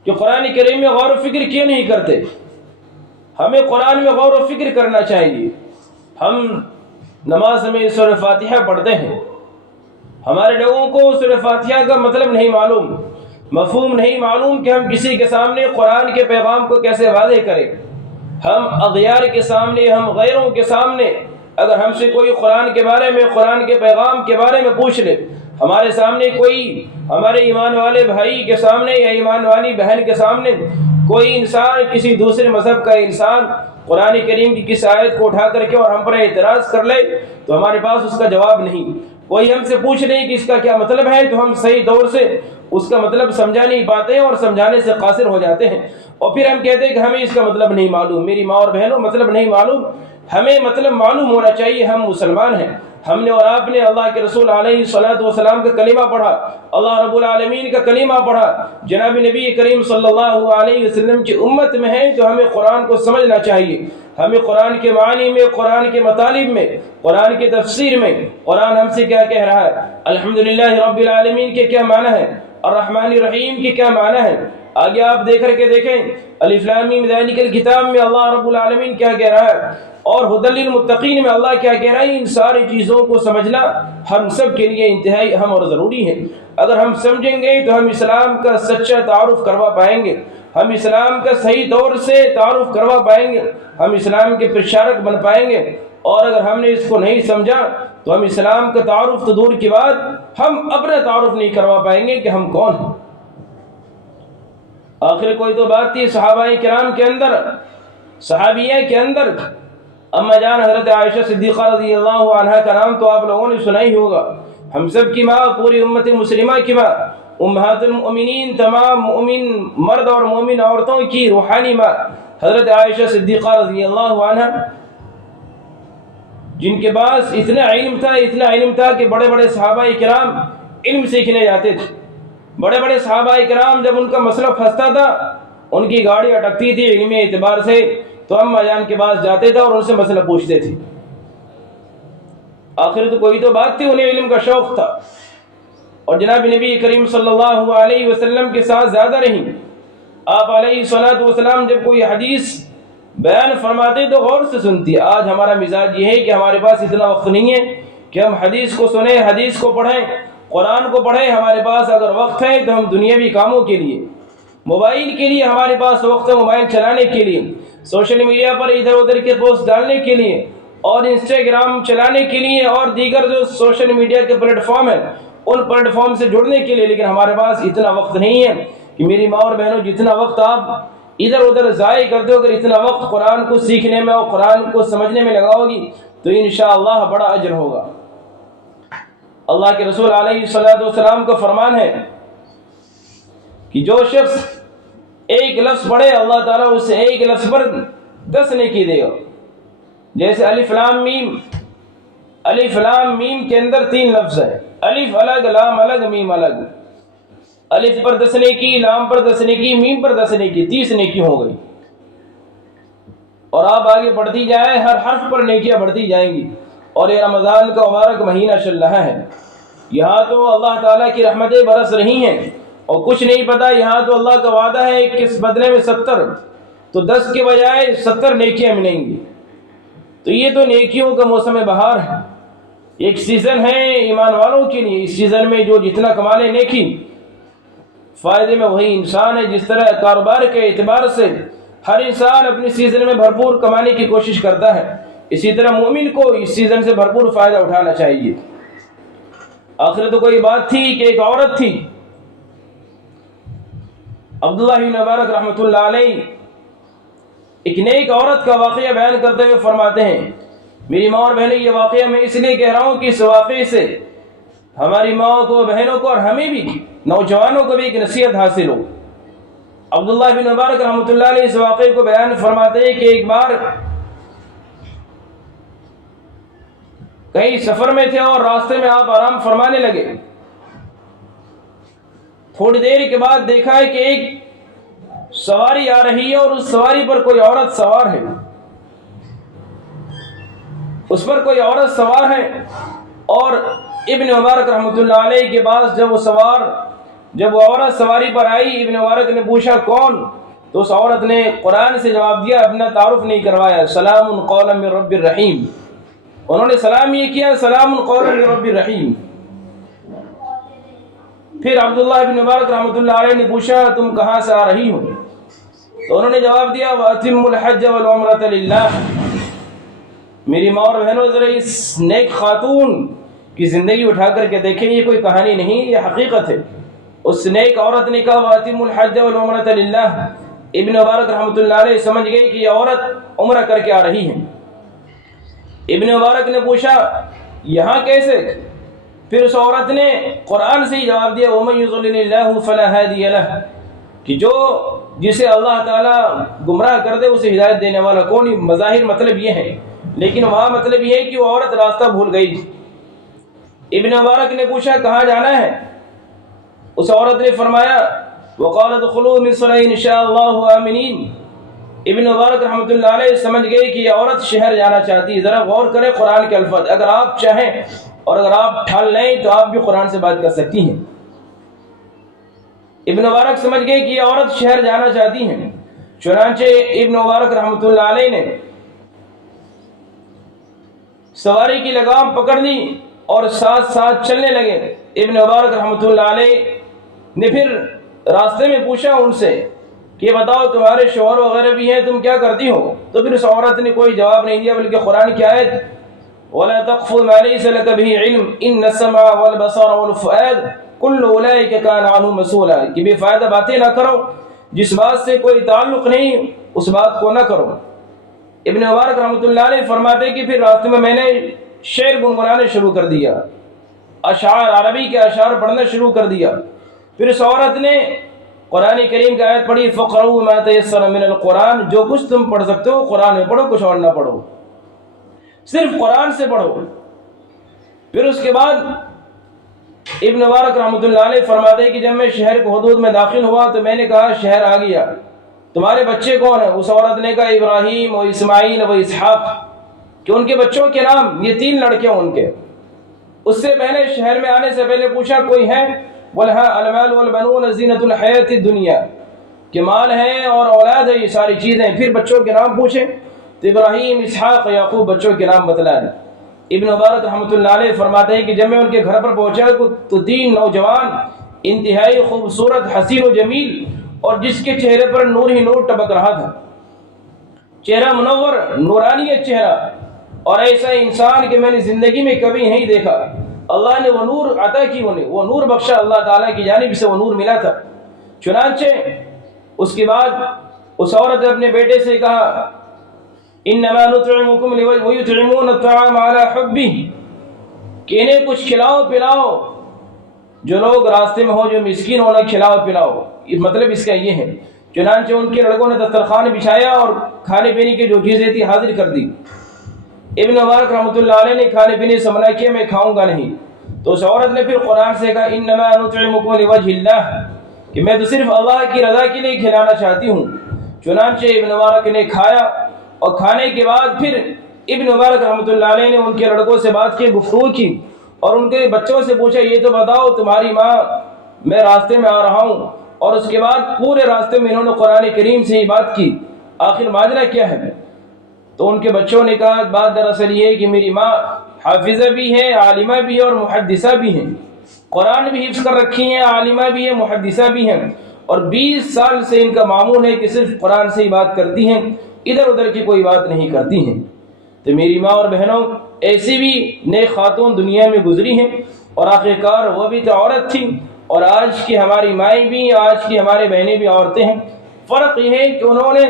کہ قرآن کریم میں غور و فکر کیوں نہیں کرتے؟ ہمیں قرآن میں غور و فکر کرنا چاہیے۔ ہم نماز میں سورہ فاتحہ پڑھتے ہیں، ہمارے لوگوں کو سورہ فاتحہ کا مطلب نہیں معلوم، مفہوم نہیں معلوم کہ ہم کسی کے سامنے قرآن کے پیغام کو کیسے واضح کریں۔ ہم اغیار کے سامنے، ہم غیروں کے سامنے، اگر ہم سے کوئی قرآن کے بارے میں، قرآن کے پیغام کے بارے میں پوچھ لے، ہمارے سامنے کوئی، ہمارے ایمان والے بھائی کے سامنے یا ایمان والی بہن کے سامنے کوئی انسان، کسی دوسرے مذہب کا انسان قرآن کریم کی کس آیت کو اٹھا کر کے اور ہم پر اعتراض کر لے تو ہمارے پاس اس کا جواب نہیں۔ کوئی ہم سے پوچھ لے کہ اس کا کیا مطلب ہے تو ہم صحیح طور سے اس کا مطلب سمجھا نہیں پاتے ہیں اور سمجھانے سے قاصر ہو جاتے ہیں، اور پھر ہم کہتے ہیں کہ ہمیں اس کا مطلب نہیں معلوم۔ میری ماں اور بہنوں، مطلب نہیں معلوم، ہمیں مطلب معلوم ہونا چاہیے۔ ہم مسلمان ہیں، ہم نے اور آپ نے اللہ کے رسول علیہ الصلوۃ والسلام کا کلمہ پڑھا، اللہ رب العالمین کا کلمہ پڑھا، جناب نبی کریم صلی اللہ علیہ وسلم کی امت میں ہیں، تو ہمیں قرآن کو سمجھنا چاہیے۔ ہمیں قرآن کے معنی میں، قرآن کے مطالب میں، قرآن کی تفسیر میں قرآن ہم سے کیا کہہ رہا ہے، الحمدللہ رب العالمین کے کیا معنی ہے، الرحمن الرحیم کے کیا معنی ہے۔ آگے آپ دیکھ کر کے دیکھیں الف لام میم ذالک الکتاب میں اللہ رب العالمین کیا کہہ رہا ہے، اور ھدی للمتقین میں اللہ کیا کہہ رہا ہے۔ ان ساری چیزوں کو سمجھنا ہم سب کے لیے انتہائی اہم اور ضروری ہے۔ اگر ہم سمجھیں گے تو ہم اسلام کا سچا تعارف کروا پائیں گے، ہم اسلام کا صحیح طور سے تعارف کروا پائیں گے، ہم اسلام کے پرچارک بن پائیں گے۔ اور اگر ہم نے اس کو نہیں سمجھا تو ہم اسلام کا تعارف تو دور کی بات، ہم اپنا تعارف نہیں کروا پائیں گے کہ ہم کون ہیں۔ آخر کوئی تو بات تھی صحابہ کرام کے اندر، صحابیہ کے اندر، اما جان حضرت عائشہ صدیقہ رضی اللہ عنہا کا نام تو آپ لوگوں نے سنا ہی ہوگا، ہم سب کی ماں، پوری امت مسلمہ کی ماں، امہات المؤمنین، تمام مومن مرد اور مومن عورتوں کی روحانی ماں، حضرت عائشہ صدیقہ رضی اللہ عنہ، جن کے پاس اتنا علم تھا کہ بڑے بڑے صحابہ کرام علم سیکھنے جاتے تھے. بڑے بڑے صحابہ کرام جب ان کا مسئلہ پھنستا تھا، ان کی گاڑی اٹکتی تھی علمی اعتبار سے، تو اما جان کے پاس جاتے تھے اور ان سے مسئلہ پوچھتے تھے. آخر تو کوئی تو بات تھی، انہیں علم کا شوق تھا، اور جناب نبی کریم صلی اللہ علیہ وسلم کے ساتھ زیادہ رہیں. آپ علیہ الصلوۃ والسلام جب کوئی حدیث بیان فرماتے تو غور سے سنتی. آج ہمارا مزاج یہ ہے کہ ہمارے پاس اتنا وقت نہیں ہے کہ ہم حدیث کو سنیں، حدیث کو پڑھیں، قرآن کو پڑھیں. ہمارے پاس اگر وقت ہے تو ہم دنیاوی کاموں کے لیے، موبائل کے لیے ہمارے پاس وقت ہے، موبائل چلانے کے لیے، سوشل میڈیا پر ادھر ادھر کے پوسٹ ڈالنے کے لیے، اور انسٹاگرام چلانے کے لیے، اور دیگر جو سوشل میڈیا کے پلیٹ فارم ہیں ان پلیٹ فارم سے جڑنے کے لیے. لیکن ہمارے پاس اتنا وقت نہیں ہے کہ میری ماں اور بہنوں، جتنا وقت آپ ادھر ادھر ضائع کرتے ہو، اگر اتنا وقت قرآن کو سیکھنے میں اور قرآن کو سمجھنے میں لگاؤ گی تو انشاءاللہ بڑا اجر ہوگا. اللہ کے رسول علیہ الصلوۃ والسلام کا فرمان ہے کہ جو شخص ایک لفظ پڑھے اللہ تعالیٰ اس سے ایک لفظ پر 10 نیکی دے گا. جیسے الف لام میم، الف لام میم کے اندر 3 لفظ ہیں، الف الگ، لام الگ، میم الگ. الف پر 10 نیکی، لام پر 10 نیکی، میم پر 10 نیکی، 30 نیکی ہو گئی. اور آپ آگے بڑھتی جائیں، ہر حرف پر نیکیاں بڑھتی جائیں گی. اور یہ رمضان کا مبارک مہینہ چل رہا ہے، یہاں تو اللہ تعالیٰ کی رحمتیں برس رہی ہیں، اور کچھ نہیں پتا یہاں تو اللہ کا وعدہ ہے کہ اس بدلے میں 70، تو 10 کے بجائے 70 نیکیاں ملیں گی. تو یہ تو نیکیوں کا موسم بہار ہے، ایک سیزن ہے ایمان والوں کے لیے. اس سیزن میں جو جتنا کما لے نیکی، فائدے میں وہی انسان ہے. جس طرح کاروبار کے اعتبار سے ہر انسان اپنی سیزن میں بھرپور کمانے کی کوشش کرتا ہے، اسی طرح مومن کو اس سیزن سے بھرپور فائدہ اٹھانا چاہیے. آخر تو کوئی بات تھی کہ ایک عورت تھی، عبداللہ بن مبارک رحمۃ اللہ علیہ ایک نیک عورت کا واقعہ بیان کرتے ہوئے فرماتے ہیں، میری ماں اور بہنیں یہ واقعہ میں اس لیے کہہ رہا ہوں کہ اس واقعے سے ہماری ماں کو، بہنوں کو، اور ہمیں بھی، نوجوانوں کو بھی ایک نصیحت حاصل ہو. عبداللہ بن مبارک رحمۃ اللہ علیہ اس واقعے کو بیان فرماتے ہیں کہ ایک بار کہیں سفر میں تھے اور راستے میں آپ آرام فرمانے لگے. تھوڑی دیر کے بعد دیکھا ہے کہ ایک سواری آ رہی ہے اور اس سواری پر کوئی عورت سوار ہے، اس پر کوئی عورت سوار ہے. اور ابن مبارک رحمۃ اللہ علیہ کے پاس جب وہ عورت سواری پر آئی، ابن مبارک نے پوچھا کون؟ تو اس عورت نے قرآن سے جواب دیا، اپنا تعارف نہیں کروایا، سلام قولا من رب الرحیم. انہوں نے سلام یہ کیا، سلام قولا من رب الرحیم. پھر عبداللہ بن مبارک رحمۃ اللہ علیہ نے پوچھا تم کہاں سے آ رہی ہو؟ تو انہوں نے جواب دیا وَأَتِمُّ الْحَجَّ وَالْعُمْرَةَ لِلَّهِ. میری ماں اور بہنوں ذرا اس نیک خاتون کی زندگی اٹھا کر کے دیکھیں، یہ کوئی کہانی نہیں، یہ حقیقت ہے. اس نیک عورت نے کہا وَأَتِمُّ الْحَجَّ وَالْعُمْرَةَ لِلَّهِ. ابن مبارک رحمۃ اللہ علیہ سمجھ گئے کہ یہ عورت عمرہ کر کے آ رہی ہے. ابن مبارک نے پوچھا یہاں کیسے؟ پھر اس عورت نے قرآن سے ہی جواب دیا وَمَن يُضْلِلِ اللَّهُ فَلَا هَادِيَ لَهُ، کہ جو جسے اللہ تعالیٰ گمراہ کر دے اسے ہدایت دینے والا کون؟ مظاہر مطلب یہ ہے، لیکن وہاں مطلب یہ ہے کہ وہ عورت راستہ بھول گئی. ابن مبارک نے پوچھا کہاں جانا ہے؟ اس عورت نے فرمایا وَقَالَ ادْخُلُوا مِصْرَ إِنْ شَاءَ اللَّهُ آمِنِينَ. ابن مبارک رحمۃ اللہ علیہ سمجھ گئے کہ یہ عورت شہر جانا چاہتی ہے. ذرا غور کریں قرآن کے الفاظ، اگر آپ چاہیں اور اگر آپ ٹھان لیں تو آپ بھی قرآن سے بات کر سکتی ہیں. ابن مبارک سمجھ گئے کہ یہ عورت شہر جانا چاہتی ہیں. چنانچہ ابن مبارک رحمۃ اللہ علیہ نے سواری کی لگام پکڑ لی اور ساتھ ساتھ چلنے لگے. ابن مبارک رحمۃ اللہ علیہ نے پھر راستے میں پوچھا ان سے کہ بتاؤ تمہارے شوہر وغیرہ بھی ہیں، تم کیا کرتی ہو؟ تو پھر اس عورت نے کوئی جواب نہیں دیا، بلکہ قرآن کی آیت وَلَا تَقْفُ مَا لَيْسَ لَكَ بِهِ عِلْمٌ إِنَّ السَّمْعَ وَالْبَصَرَ وَالْفُؤَادَ كُلُّ أُولَٰئِكَ كَانَ عَنْهُ مَسْئُولًا، کہ بے فائدہ باتیں نہ کرو، جس بات سے کوئی تعلق نہیں اس بات کو نہ کرو. ابن مبارک رحمۃ اللہ علیہ فرماتے کہ پھر راستے میں نے شعر گنگنانے شروع کر دیا، اشعار، عربی کے اشعار پڑھنا شروع کر دیا. پھر اس عورت نے قرآن کریم کی آیت پڑھی فقرؤوا ما تیسر من القرآن، جو کچھ تم پڑھ سکتے ہو قرآن میں پڑھو، کچھ اور نہ پڑھو، صرف قرآن سے پڑھو۔ پھر اس کے بعد ابن مبارک رحمۃ اللہ علیہ فرماتے ہیں کہ جب میں شہر کے حدود میں داخل ہوا تو میں نے کہا شہر آ گیا، تمہارے بچے کون ہیں؟ اس عورت نے کہا ابراہیم و اسماعیل و اسحاق، کہ ان کے بچوں کے نام، یہ 3 لڑکے ان کے۔ اس سے پہلے شہر میں آنے سے پہلے پوچھا کوئی ہے؟ بولہا المال والبنون زینت الحیات الدنیا، کہ مال ہے اور اولاد ہے، یہ ساری چیزیں۔ پھر بچوں کے نام پوچھے تو ابراہیم، اسحاق، یعقوب بچوں کے نام بتلائے۔ ابن مبارک رحمۃ اللہ علیہ فرماتے ہیں کہ جب میں ان کے گھر پر پہنچا تو 3 نوجوان انتہائی خوبصورت، حسین و جمیل، اور جس کے چہرے پر نور ہی نور ٹپک رہا تھا، چہرہ منور، نورانی چہرہ، اور ایسا انسان کہ میں نے زندگی میں کبھی نہیں دیکھا۔ اللہ نے وہ نور عطا کی، انہیں وہ نور بخشا، اللہ تعالیٰ کی جانب سے وہ نور ملا تھا۔ چنانچہ اس کے بعد اس عورت نے اپنے بیٹے سے کہا انما نطعمکم لوجه ویطعمون الطعام علی حبہ، کہ انہیں کچھ کھلاؤ پلاؤ، جو لوگ راستے میں ہو، جو مسکین ہونا، کھلاؤ پلاؤ، مطلب اس کا یہ ہے۔ چنانچہ ان کے لڑکوں نے دسترخوان بچھایا اور کھانے پینے کی جو چیزیں تھی حاضر کر دی۔ ابن مبارک رحمۃ اللہ علیہ نے کھانے پینے سے منع کیا، میں کھاؤں گا نہیں۔ تو اس عورت نے پھر قرآن سے کہا انما نطعمکم لوجه اللہ، کہ میں تو صرف اللہ کی رضا کے لیے کھلانا چاہتی ہوں۔ چنانچہ ابن مبارک نے کھایا، اور کھانے کے بعد پھر ابن مبارک رحمۃ اللہ علیہ نے ان کے لڑکوں سے بات کی، گفتگو کی، اور ان کے بچوں سے پوچھا یہ تو بتاؤ تمہاری ماں، میں راستے میں آ رہا ہوں، اور اس کے بعد پورے راستے میں انہوں نے قرآن کریم سے ہی بات کی، آخر ماجرا کیا ہے؟ تو ان کے بچوں نے کہا بات دراصل یہ ہے کہ میری ماں حافظہ بھی ہے، عالمہ بھی ہے، اور محدثہ بھی ہیں، قرآن بھی حفظ کر رکھی ہیں، عالمہ بھی ہے، محدثہ بھی ہیں، اور 20 سال سے ان کا معمول ہے کہ صرف قرآن سے ہی بات کرتی ہیں، ادھر ادھر کی کوئی بات نہیں کرتی ہیں۔ تو میری ماں اور بہنوں، ایسی بھی نیک خاتون دنیا میں گزری ہیں، اور آخرکار وہ بھی تو عورت تھی، اور آج کی ہماری مائیں بھی، آج کی ہمارے بہنیں بھی عورتیں ہیں۔ فرق یہ ہے کہ انہوں نے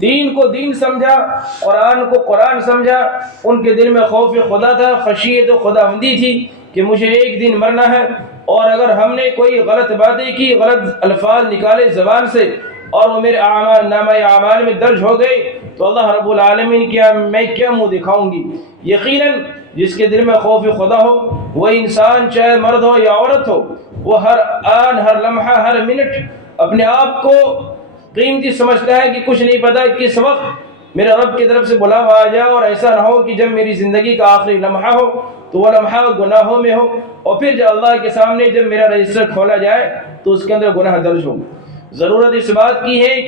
دین کو دین سمجھا، قرآن کو قرآن سمجھا، ان کے دل میں خوف خدا تھا، خشیت و خداوندی تھی کہ مجھے ایک دن مرنا ہے، اور اگر ہم نے کوئی غلط باتیں کی، غلط الفاظ نکالے زبان سے، اور وہ میرے نامہ اعمال میں درج ہو گئے تو اللہ رب العالمین میں کیا منہ دکھاؤں گی۔ یقیناً جس کے دل میں خوف خدا ہو، وہ انسان چاہے مرد ہو یا عورت ہو، وہ ہر آن، ہر لمحہ، ہر منٹ اپنے آپ کو قیمتی سمجھتا ہے کہ کچھ نہیں پتا کس وقت میرے رب کی طرف سے بلاوا آ جائے، اور ایسا نہ ہو کہ جب میری زندگی کا آخری لمحہ ہو تو وہ لمحہ گناہوں میں ہو، اور پھر جب اللہ کے سامنے جب میرا رجسٹر کھولا جائے تو اس کے اندر گناہ درج ہو۔ ضرورت اس بات کی ہے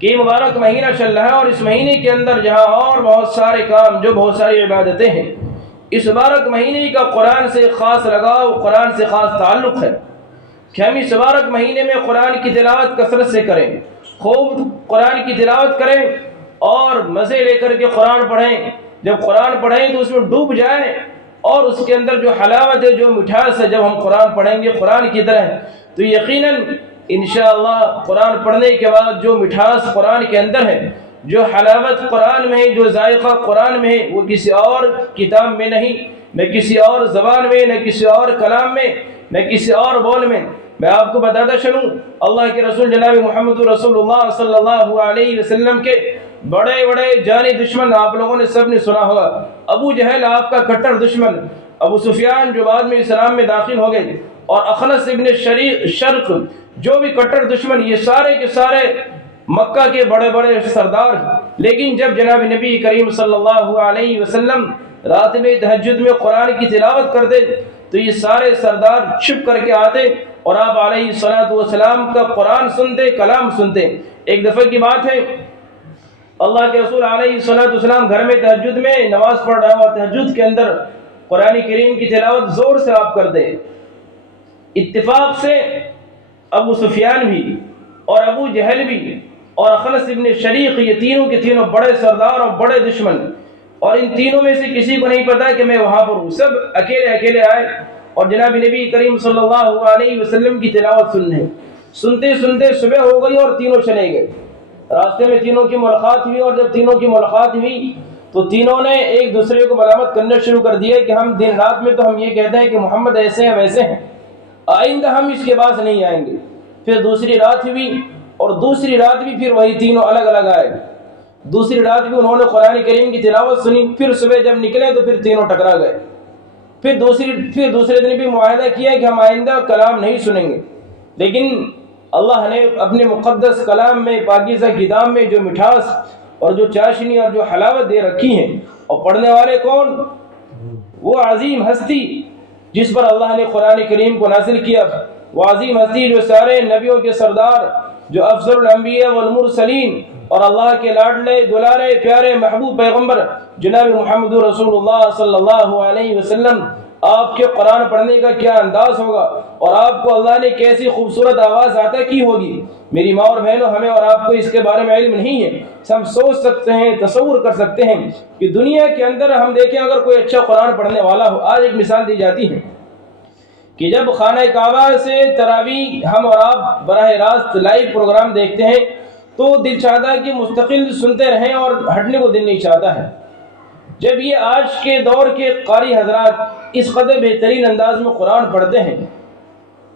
کہ مبارک مہینہ چل رہا ہے، اور اس مہینے کے اندر جہاں اور بہت سارے کام، جو بہت ساری عبادتیں ہیں، اس مبارک مہینے کا قرآن سے خاص لگاؤ، قرآن سے خاص تعلق ہے کہ ہم اس مبارک مہینے میں قرآن کی تلاوت کثرت سے کریں، خوب قرآن کی تلاوت کریں، اور مزے لے کر کے قرآن پڑھیں۔ جب قرآن پڑھیں تو اس میں ڈوب جائیں، اور اس کے اندر جو حلاوت ہے، جو مٹھاس ہے، جب ہم قرآن پڑھیں گے قرآن کی طرح تو یقیناً انشاءاللہ قرآن پڑھنے کے بعد جو مٹھاس قرآن کے اندر ہے، جو حلاوت قرآن میں ہے، جو ذائقہ قرآن میں ہے، وہ کسی اور کتاب میں نہیں، نہ کسی اور زبان میں، نہ کسی اور کلام میں، نہ کسی اور بول میں۔ میں آپ کو بتاتا چلوں، اللہ کے رسول جناب محمد رسول اللہ صلی اللہ علیہ وسلم کے بڑے بڑے جانی دشمن آپ لوگوں نے سب نے سنا ہوگا۔ ابو جہل آپ کا کٹر دشمن، ابو سفیان جو بعد میں اسلام میں داخل ہو گئے، اور اخنس ابن شرق جو بھی کٹر دشمن، یہ سارے کے سارے مکہ کے بڑے بڑے سردار۔ لیکن جب جناب نبی کریم صلی اللہ علیہ وسلم رات میں تہجد میں قرآن کی تلاوت کرتے تو یہ سارے سردار چھپ کر کے آتے، اور آپ علیہ الصلوۃ والسلام کا قرآن سنتے، کلام سنتے۔ ایک دفعہ کی بات ہے، اللہ کے رسول علیہ الصلوۃ والسلام گھر میں تہجد میں نماز پڑھ رہا ہوا، تہجد کے اندر قرآن کریم کی تلاوت زور سے آپ کرتے۔ اتفاق سے ابو سفیان بھی، اور ابو جہل بھی، اور اخنس ابن شریق، یہ تینوں کے تینوں بڑے سردار اور بڑے دشمن، اور ان تینوں میں سے کسی کو نہیں پتا کہ میں وہاں پر ہوں۔ سب اکیلے اکیلے آئے اور جناب نبی کریم صلی اللہ علیہ وسلم کی تلاوت سننے، سنتے سنتے صبح ہو گئی اور تینوں چلے گئے۔ راستے میں تینوں کی ملاقات ہوئی، اور جب تینوں کی ملاقات ہوئی تو تینوں نے ایک دوسرے کو ملامت کرنا شروع کر دیا کہ ہم دن رات میں تو ہم یہ کہتے ہیں کہ محمد ایسے ہیں ویسے ہیں، آئندہ ہم اس کے پاس نہیں آئیں گے۔ پھر دوسری رات ہوئی اور دوسری رات بھی پھر وہی تینوں الگ الگ آئے. دوسری رات بھی انہوں نے قرآن کریم کی تلاوت سنی. پھر صبح جب نکلے تو پھر تینوں ٹکرا گئے. پھر دوسرے دن بھی معاہدہ کیا کہ ہم آئندہ کلام نہیں سنیں گے. لیکن اللہ نے اپنے مقدس کلام میں، پاکیزہ کتاب میں جو مٹھاس اور جو چاشنی اور جو حلاوت دے رکھی ہیں، اور پڑھنے والے کون؟ وہ عظیم ہستی جس پر اللہ نے قرآن کریم کو نازل کیا. وہ عظیم ہستی جو سارے نبیوں کے سردار، جو افضل الانبیاء والمرسلین اور اللہ کے لاڈلے دلارے پیارے محبوب پیغمبر جناب محمد رسول اللہ صلی اللہ علیہ وسلم، آپ کے قرآن پڑھنے کا کیا انداز ہوگا اور آپ کو اللہ نے کیسی خوبصورت آواز عطا کی ہوگی. میری ماں اور بہنوں، ہمیں اور آپ کو اس کے بارے میں علم نہیں ہے. ہم سوچ سکتے ہیں، تصور کر سکتے ہیں کہ دنیا کے اندر ہم دیکھیں اگر کوئی اچھا قرآن پڑھنے والا ہو. آج ایک مثال دی جاتی ہے کہ جب خانہ کعبہ سے تراویح ہم اور آپ براہ راست لائیو پروگرام دیکھتے ہیں تو دل چاہتا ہے کہ مستقل سنتے رہیں اور ہٹنے کو دل نہیں چاہتا ہے. جب یہ آج کے دور کے قاری حضرات اس قدر بہترین انداز میں قرآن پڑھتے ہیں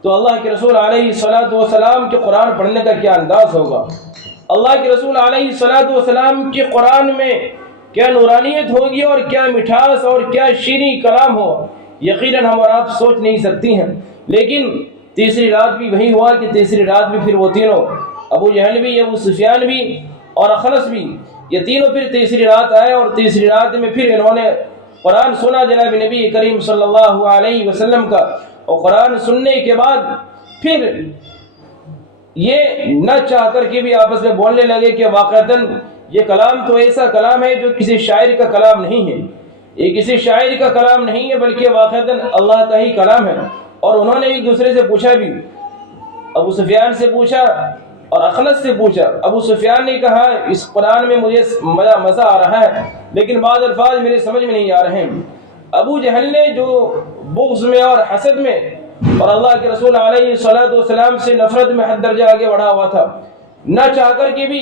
تو اللہ کے رسول علیہ الصلوۃ والسلام کے قرآن پڑھنے کا کیا انداز ہوگا. اللہ کے رسول علیہ الصلوۃ والسلام کے قرآن میں کیا نورانیت ہوگی اور کیا مٹھاس اور کیا شیریں کلام ہو، یقیناً ہم اور آپ سوچ نہیں سکتی ہیں. لیکن تیسری رات بھی وہی ہوا کہ تیسری رات بھی پھر وہ تینوں، ابو جہل بھی، ابو سفیان بھی اور اخنس بھی، یہ تینوں پھر تیسری رات آئے اور تیسری رات میں پھر انہوں نے قرآن سنا جناب نبی کریم صلی اللہ علیہ وسلم کا. اور قرآن سننے کے بعد پھر یہ نہ چاہ کر کے بھی آپس میں بولنے لگے کہ واقعتاً یہ کلام تو ایسا کلام ہے جو کسی شاعر کا کلام نہیں ہے، یہ کسی شاعر کا کلام نہیں ہے بلکہ واقعتاً اللہ کا ہی کلام ہے. اور انہوں نے ایک دوسرے سے پوچھا بھی، ابو سفیان سے پوچھا اور اخنس سے پوچھا. ابو سفیان نے کہا اس قرآن میں مجھے مزہ آ رہا ہے لیکن بعض الفاظ میرے سمجھ میں نہیں آ رہے ہیں. ابو جہل نے جو بغض میں اور حسد میں اور اللہ کے رسول علیہ الصلوۃ والسلام سے نفرت میں حد درجہ آگے بڑھا ہوا تھا، نہ چاہ کر کے بھی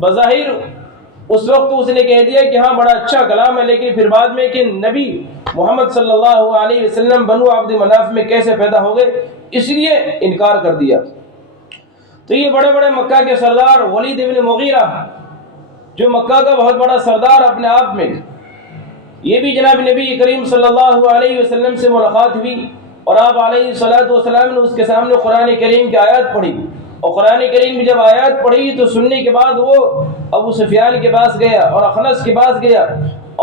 بظاہر اس وقت اس نے کہہ دیا کہ ہاں بڑا اچھا کلام ہے، لیکن پھر بعد میں کہ نبی محمد صلی اللہ علیہ وسلم بنو عبد مناف میں کیسے پیدا ہو گئے، اس لیے انکار کر دیا. تو یہ بڑے بڑے مکہ کے سردار ولید بن مغیرہ جو مکہ کا بہت بڑا سردار اپنے آپ میں، یہ بھی جناب نبی کریم صلی اللہ علیہ وسلم سے ملاقات ہوئی اور آپ علیہ الصلوۃ والسلام نے اس کے سامنے قرآن کریم کی آیات پڑھی. اور قرآن کریم کی جب آیات پڑھی تو سننے کے بعد وہ ابو سفیان کے پاس گیا اور اخنس کے پاس گیا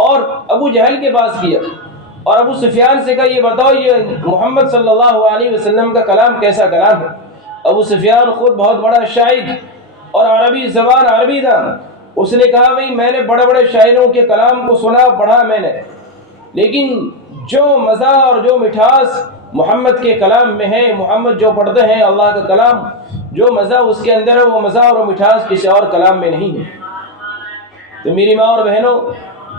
اور ابو جہل کے پاس گیا اور ابو سفیان سے کہا یہ بتاؤ یہ محمد صلی اللہ علیہ وسلم کا کلام کیسا کلام ہے. ابو سفیان خود بہت بڑا شاعر اور عربی زبان عربی تھا. اس نے کہا بھئی میں نے بڑے بڑے شاعروں کے کلام کو سنا پڑھا میں نے، لیکن جو مزہ اور جو مٹھاس محمد کے کلام میں ہے، محمد جو پڑھتے ہیں اللہ کا کلام، جو مزہ اس کے اندر ہے وہ مزہ اور مٹھاس کسی اور کلام میں نہیں ہے. تو میری ماں اور بہنوں،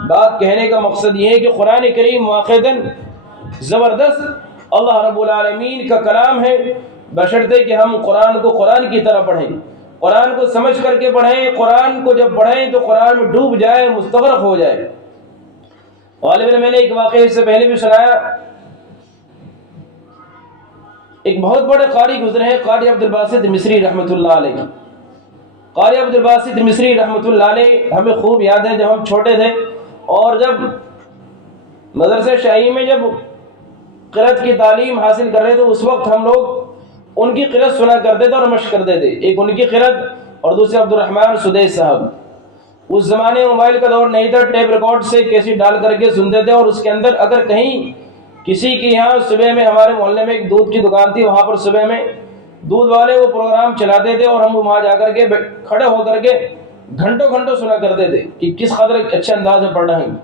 بات کہنے کا مقصد یہ ہے کہ قرآن کریم واقعتاً زبردست اللہ رب العالمین کا کلام ہے، بشرطے کہ ہم قرآن کو قرآن کی طرح پڑھیں، قرآن کو سمجھ کر کے پڑھیں. قرآن کو جب پڑھیں تو قرآن میں ڈوب جائے، مستغرق ہو جائے. غالباً میں نے ایک واقعہ اس سے پہلے بھی سنایا، ایک بہت بڑے قاری گزرے ہیں، قاری عبد الباسط مصری رحمۃ اللہ علیہ. قاری عبد الباسط مصری رحمۃ اللہ علیہ ہمیں خوب یاد ہے جب ہم چھوٹے تھے اور جب مدرسہ شاہی میں جب قرأت کی تعلیم حاصل کر رہے تھے اس وقت ہم لوگ ان کی قرأت سنا کرتے تھے اور مشق کرتے تھے. ایک ان کی قرأت اور دوسرے عبد الرحمن سدیس صاحب. اس زمانے موبائل کا دور نہیں تھا، ٹیپ ریکارڈ سے کیسٹ ڈال کر کے سنتے تھے اور اس کے اندر اگر کہیں کسی کے یہاں صبح میں ہمارے محلے میں ایک دودھ کی دکان تھی، وہاں پر صبح میں دودھ والے وہ پروگرام چلاتے تھے اور ہم وہاں جا کر کے کھڑے ہو کر کے گھنٹوں گھنٹوں سنا کرتے تھے کہ کس قدر اچھے انداز میں پڑھ رہے ہیں.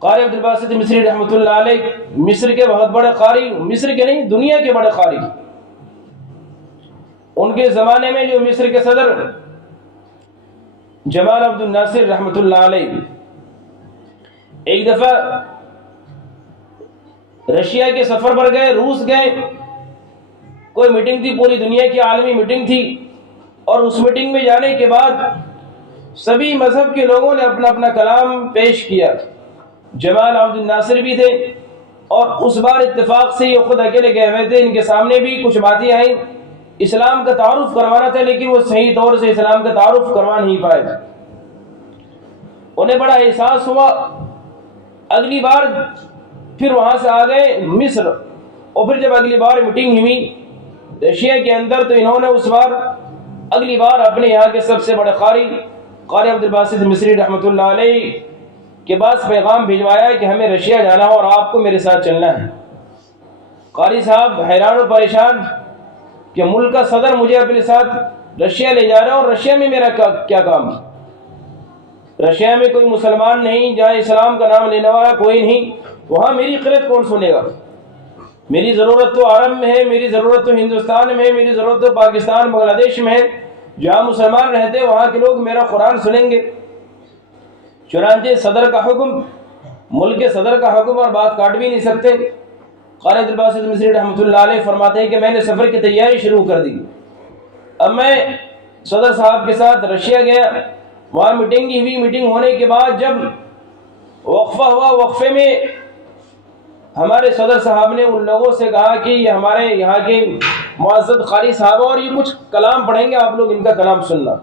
قاری عبد الباسط مصری رحمۃ اللہ علیہ مصر کے بہت بڑے قاری، مصر کے نہیں دنیا کے بڑے قاری. ان کے زمانے میں جو مصر کے صدر جمال عبد الناصر رحمۃ اللہ علیہ ایک دفعہ رشیا کے سفر پر گئے، روس گئے. کوئی میٹنگ تھی، پوری دنیا کی عالمی میٹنگ تھی اور اس میٹنگ میں جانے کے بعد سبھی مذہب کے لوگوں نے اپنا اپنا کلام پیش کیا. جمال عبد الناصر بھی تھے اور اس بار اتفاق سے یہ خود اکیلے گئے ہوئے تھے. ان کے سامنے بھی کچھ باتیں آئیں اسلام کا تعارف کروانا تھا، لیکن وہ صحیح طور سے اسلام کا تعارف کروا نہیں پائے۔ انہیں بڑا احساس ہوا، اگلی بار پھر وہاں سے آ گئے مصر، اور پھر جب اگلی بار میٹنگ ہوئی رشیا کے اندر، تو انہوں نے اس بار اگلی بار اپنے یہاں کے سب سے بڑے قاری عبد الباسط مصری رحمۃ اللہ علیہ کے پاس پیغام بھجوایا کہ ہمیں رشیا جانا ہو اور آپ کو میرے ساتھ چلنا ہے۔ قاری صاحب حیران و پریشان کہ ملک کا صدر مجھے اپنے ساتھ رشیا لے جا رہا ہے، اور رشیا میں میرا کیا کام؟ رشیا میں کوئی مسلمان نہیں، جہاں اسلام کا نام لینے والا کوئی نہیں، وہاں میری قرت کون سنے گا؟ میری ضرورت تو عرب میں ہے، میری ضرورت تو ہندوستان میں ہے، میری ضرورت تو پاکستان بنگلہ دیش میں ہے، جہاں مسلمان رہتے وہاں کے لوگ میرا قرآن سنیں گے۔ چنانچہ صدر کا حکم، ملک کے صدر کا حکم، اور بات کاٹ بھی نہیں سکتے۔ قاری عبد الباسط مصری رحمۃ اللہ علیہ فرماتے ہیں کہ میں نے سفر کی تیاری شروع کر دی۔ اب میں صدر صاحب کے ساتھ رشیا گیا، وہاں میٹنگ ہوئی۔ میٹنگ ہونے کے بعد جب وقفہ ہوا، وقفے میں ہمارے صدر صاحب نے ان لوگوں سے کہا کہ یہ ہمارے یہاں کے معزز قاری صاحب، اور یہ کچھ کلام پڑھیں گے، آپ لوگ ان کا کلام سننا۔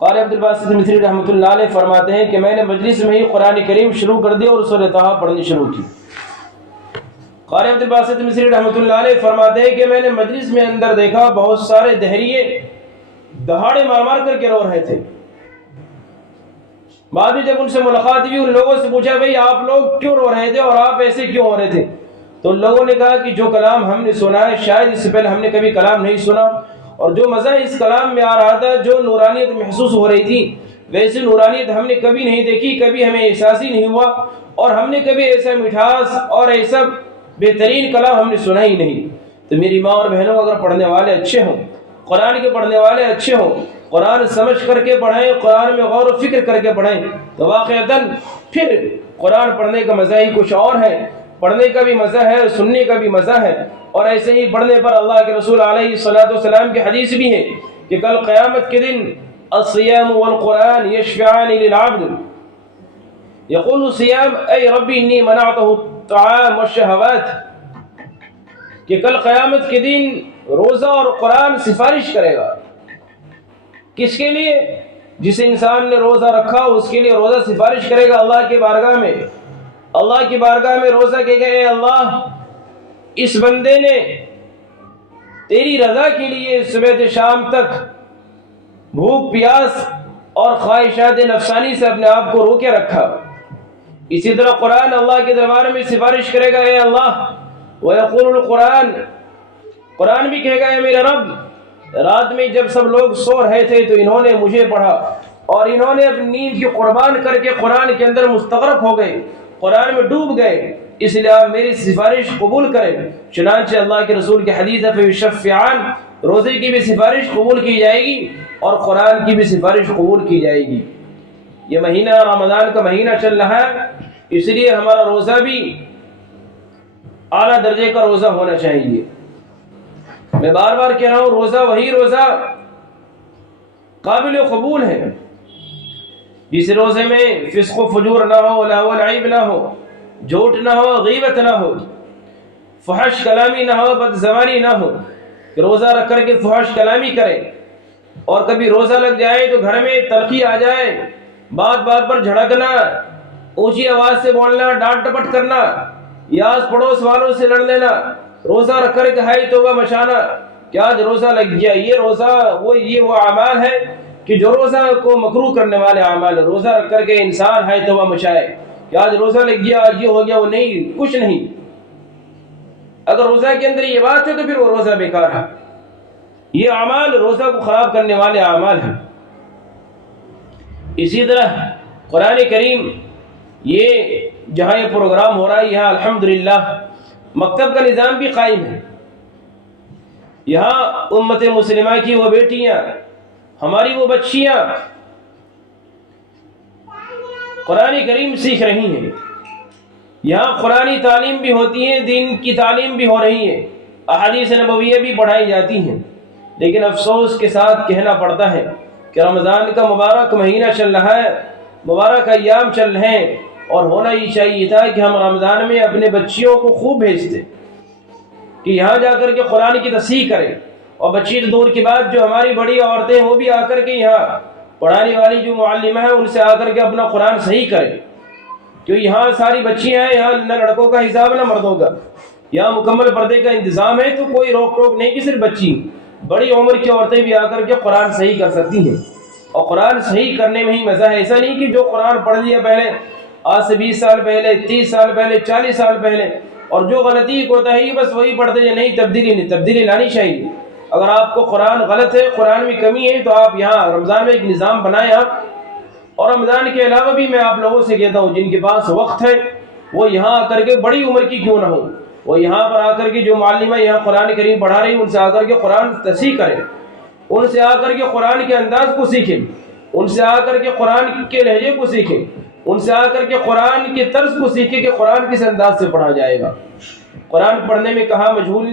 قاری عبد الباسط مصری رحمۃ اللہ علیہ فرماتے ہیں کہ میں نے مجلس میں ہی قرآن کریم شروع کر دیا اور سورۃ طٰہٰ پڑھنی شروع کی۔ قاری عبد الباسط مصری رحمۃ اللہ علیہ فرماتے ہیں کہ میں نے مجلس میں اندر دیکھا بہت سارے دہریے دہاڑے مار مار کر کے رو رہے تھے۔ بعد میں جب ان سے ملاقات ہوئی، ان لوگوں سے پوچھا بھئی آپ لوگ کیوں رو رہے تھے اور آپ ایسے کیوں ہو رہے تھے؟ تو ان لوگوں نے کہا کہ جو کلام ہم نے سنا ہے شاید اس سے پہلے ہم نے کبھی کلام نہیں سنا، اور جو مزہ اس کلام میں آ رہا تھا، جو نورانیت محسوس ہو رہی تھی، ویسی نورانیت ہم نے کبھی نہیں دیکھی، کبھی ہمیں احساس ہی نہیں ہوا، اور ہم نے کبھی ایسا مٹھاس اور ایسا بہترین کلام ہم نے سنا ہی نہیں۔ تو میری ماں اور بہنوں، اگر پڑھنے والے اچھے ہوں، قرآن کے پڑھنے والے اچھے ہوں، قرآن سمجھ کر کے پڑھیں، قرآن میں غور و فکر کر کے پڑھیں، تو واقعتاً پھر قرآن پڑھنے کا مزہ ہی کچھ اور ہے۔ پڑھنے کا بھی مزہ ہے، سننے کا بھی مزہ ہے، اور ایسے ہی پڑھنے پر اللہ کے رسول علیہ الصلوۃ والسلام کی حدیث بھی ہے کہ کل قیامت کے دن الصیام والقرآن یشفعان للعبد یقول الصیام اے ربی انی منعتہ الطعام والشہوات، کہ کل قیامت کے دن روزہ اور قرآن سفارش کرے گا۔ کس کے لیے؟ جس انسان نے روزہ رکھا اس کے لیے روزہ سفارش کرے گا اللہ کی بارگاہ میں۔ اللہ کی بارگاہ میں روزہ کہ اے اللہ، اس بندے نے تیری رضا کے لیے صبح سے شام تک بھوک پیاس اور خواہشات نفسانی سے اپنے آپ کو روکے رکھا۔ اسی طرح قرآن اللہ کے دربار میں سفارش کرے گا، اے اللہ، وَيَقُولُ الْقُرْآنُ، قرآن بھی کہے گا اے میرے رب، رات میں جب سب لوگ سو رہے تھے تو انہوں نے مجھے پڑھا، اور انہوں نے اپنی نیند کی قربان کر کے قرآن کے اندر مستغرق ہو گئے، قرآن میں ڈوب گئے، اس لیے آپ میری سفارش قبول کریں۔ چنانچہ اللہ کے رسول کی حدیث ہے فَيُشَفِّعَانِ، روزے کی بھی سفارش قبول کی جائے گی اور قرآن کی بھی سفارش قبول کی جائے گی۔ یہ مہینہ رمضان کا مہینہ چل رہا ہے، اس لیے ہمارا روزہ بھی اعلیٰ درجے کا روزہ ہونا چاہیے۔ میں بار بار کہہ رہا ہوں، روزہ وہی روزہ قابل قبول ہے جس روزے میں فسق و فجور نہ ہو، لہو و لعب نہ ہو، جھوٹ نہ ہو، غیبت نہ ہو، فحش کلامی نہ ہو، بد زبانی نہ ہو کہ روزہ رکھ کر کے فحش کلامی کرے، اور کبھی روزہ لگ جائے تو گھر میں تلخی آ جائے، بات بات پر جھڑکنا، اونچی آواز سے بولنا، ڈانٹ ڈپٹ کرنا، یا آس پڑوس والوں سے لڑ لینا، روزہ رکھ کر کے ہائی توبہ مچانا کہ آج روزہ لگ گیا۔ یہ روزہ وہ اعمال ہے کہ جو روزہ کو مکروہ کرنے والے اعمال ہے۔ روزہ رکھ کر کے انسان ہائی توبہ مچائے کہ آج روزہ لگ گیا، آج یہ ہو گیا، وہ نہیں، کچھ نہیں۔ اگر روزہ کے اندر یہ بات ہے تو پھر وہ روزہ بیکار ہے۔ یہ اعمال روزہ کو خراب کرنے والے اعمال ہیں۔ اسی طرح قرآن کریم، یہ جہاں یہ پروگرام ہو رہا ہے یہاں الحمدللہ مکتب کا نظام بھی قائم ہے۔ یہاں امت مسلمہ کی وہ بیٹیاں، ہماری وہ بچیاں قرآن کریم سیکھ رہی ہیں۔ یہاں قرآنی تعلیم بھی ہوتی ہے، دین کی تعلیم بھی ہو رہی ہے، احادیث نبویہ بھی پڑھائی جاتی ہیں۔ لیکن افسوس کے ساتھ کہنا پڑتا ہے کہ رمضان کا مبارک مہینہ چل رہا ہے، مبارک ایام چل رہے ہیں، اور ہونا یہ چاہیے تھا کہ ہم رمضان میں اپنے بچیوں کو خوب بھیجتے کہ یہاں جا کر کے قرآن کی تصحیح کریں، اور بچی تو دور کی بات، جو ہماری بڑی عورتیں وہ بھی آ کر کے یہاں پڑھانے والی جو معلمہ ہیں ان سے آ کر کے اپنا قرآن صحیح کریں، کیونکہ یہاں ساری بچیاں ہیں، یہاں نہ لڑکوں کا حساب نہ مردوں کا، یہاں مکمل پردے کا انتظام ہے، تو کوئی روک ٹوک نہیں کہ صرف بچی، بڑی عمر کی عورتیں بھی آ کر کے قرآن صحیح کر سکتی ہیں۔ اور قرآن صحیح کرنے میں ہی مزہ ہے، ایسا نہیں کہ جو قرآن پڑھ لیا پہلے آج سے 20 سال پہلے، 30 سال پہلے، 40 سال پہلے، اور جو غلطی کوتاہی بس وہی پڑھتے ہیں، نہیں تبدیلی لانی چاہیے۔ اگر آپ کو قرآن غلط ہے، قرآن میں کمی ہے، تو آپ یہاں رمضان میں ایک نظام بنائیں آپ، اور رمضان کے علاوہ بھی میں آپ لوگوں سے کہتا ہوں جن کے پاس وقت ہے وہ یہاں آ کر کے، بڑی عمر کی کیوں نہ ہو، وہ یہاں پر آ کر کے جو معلمہ یہاں قرآن کریم پڑھا رہی ان سے آ کر کے قرآن تصحیح کریں، ان سے آ کر کے قرآن کے انداز کو سیکھیں، ان سے آ کر کے قرآن کے لہجے کو سیکھیں، ان سے آ کر کے قرآن کے طرز کو سیکھیں کہ قرآن کس انداز سے پڑھا جائے گا، قرآن پڑھنے میں کہاں مجہول،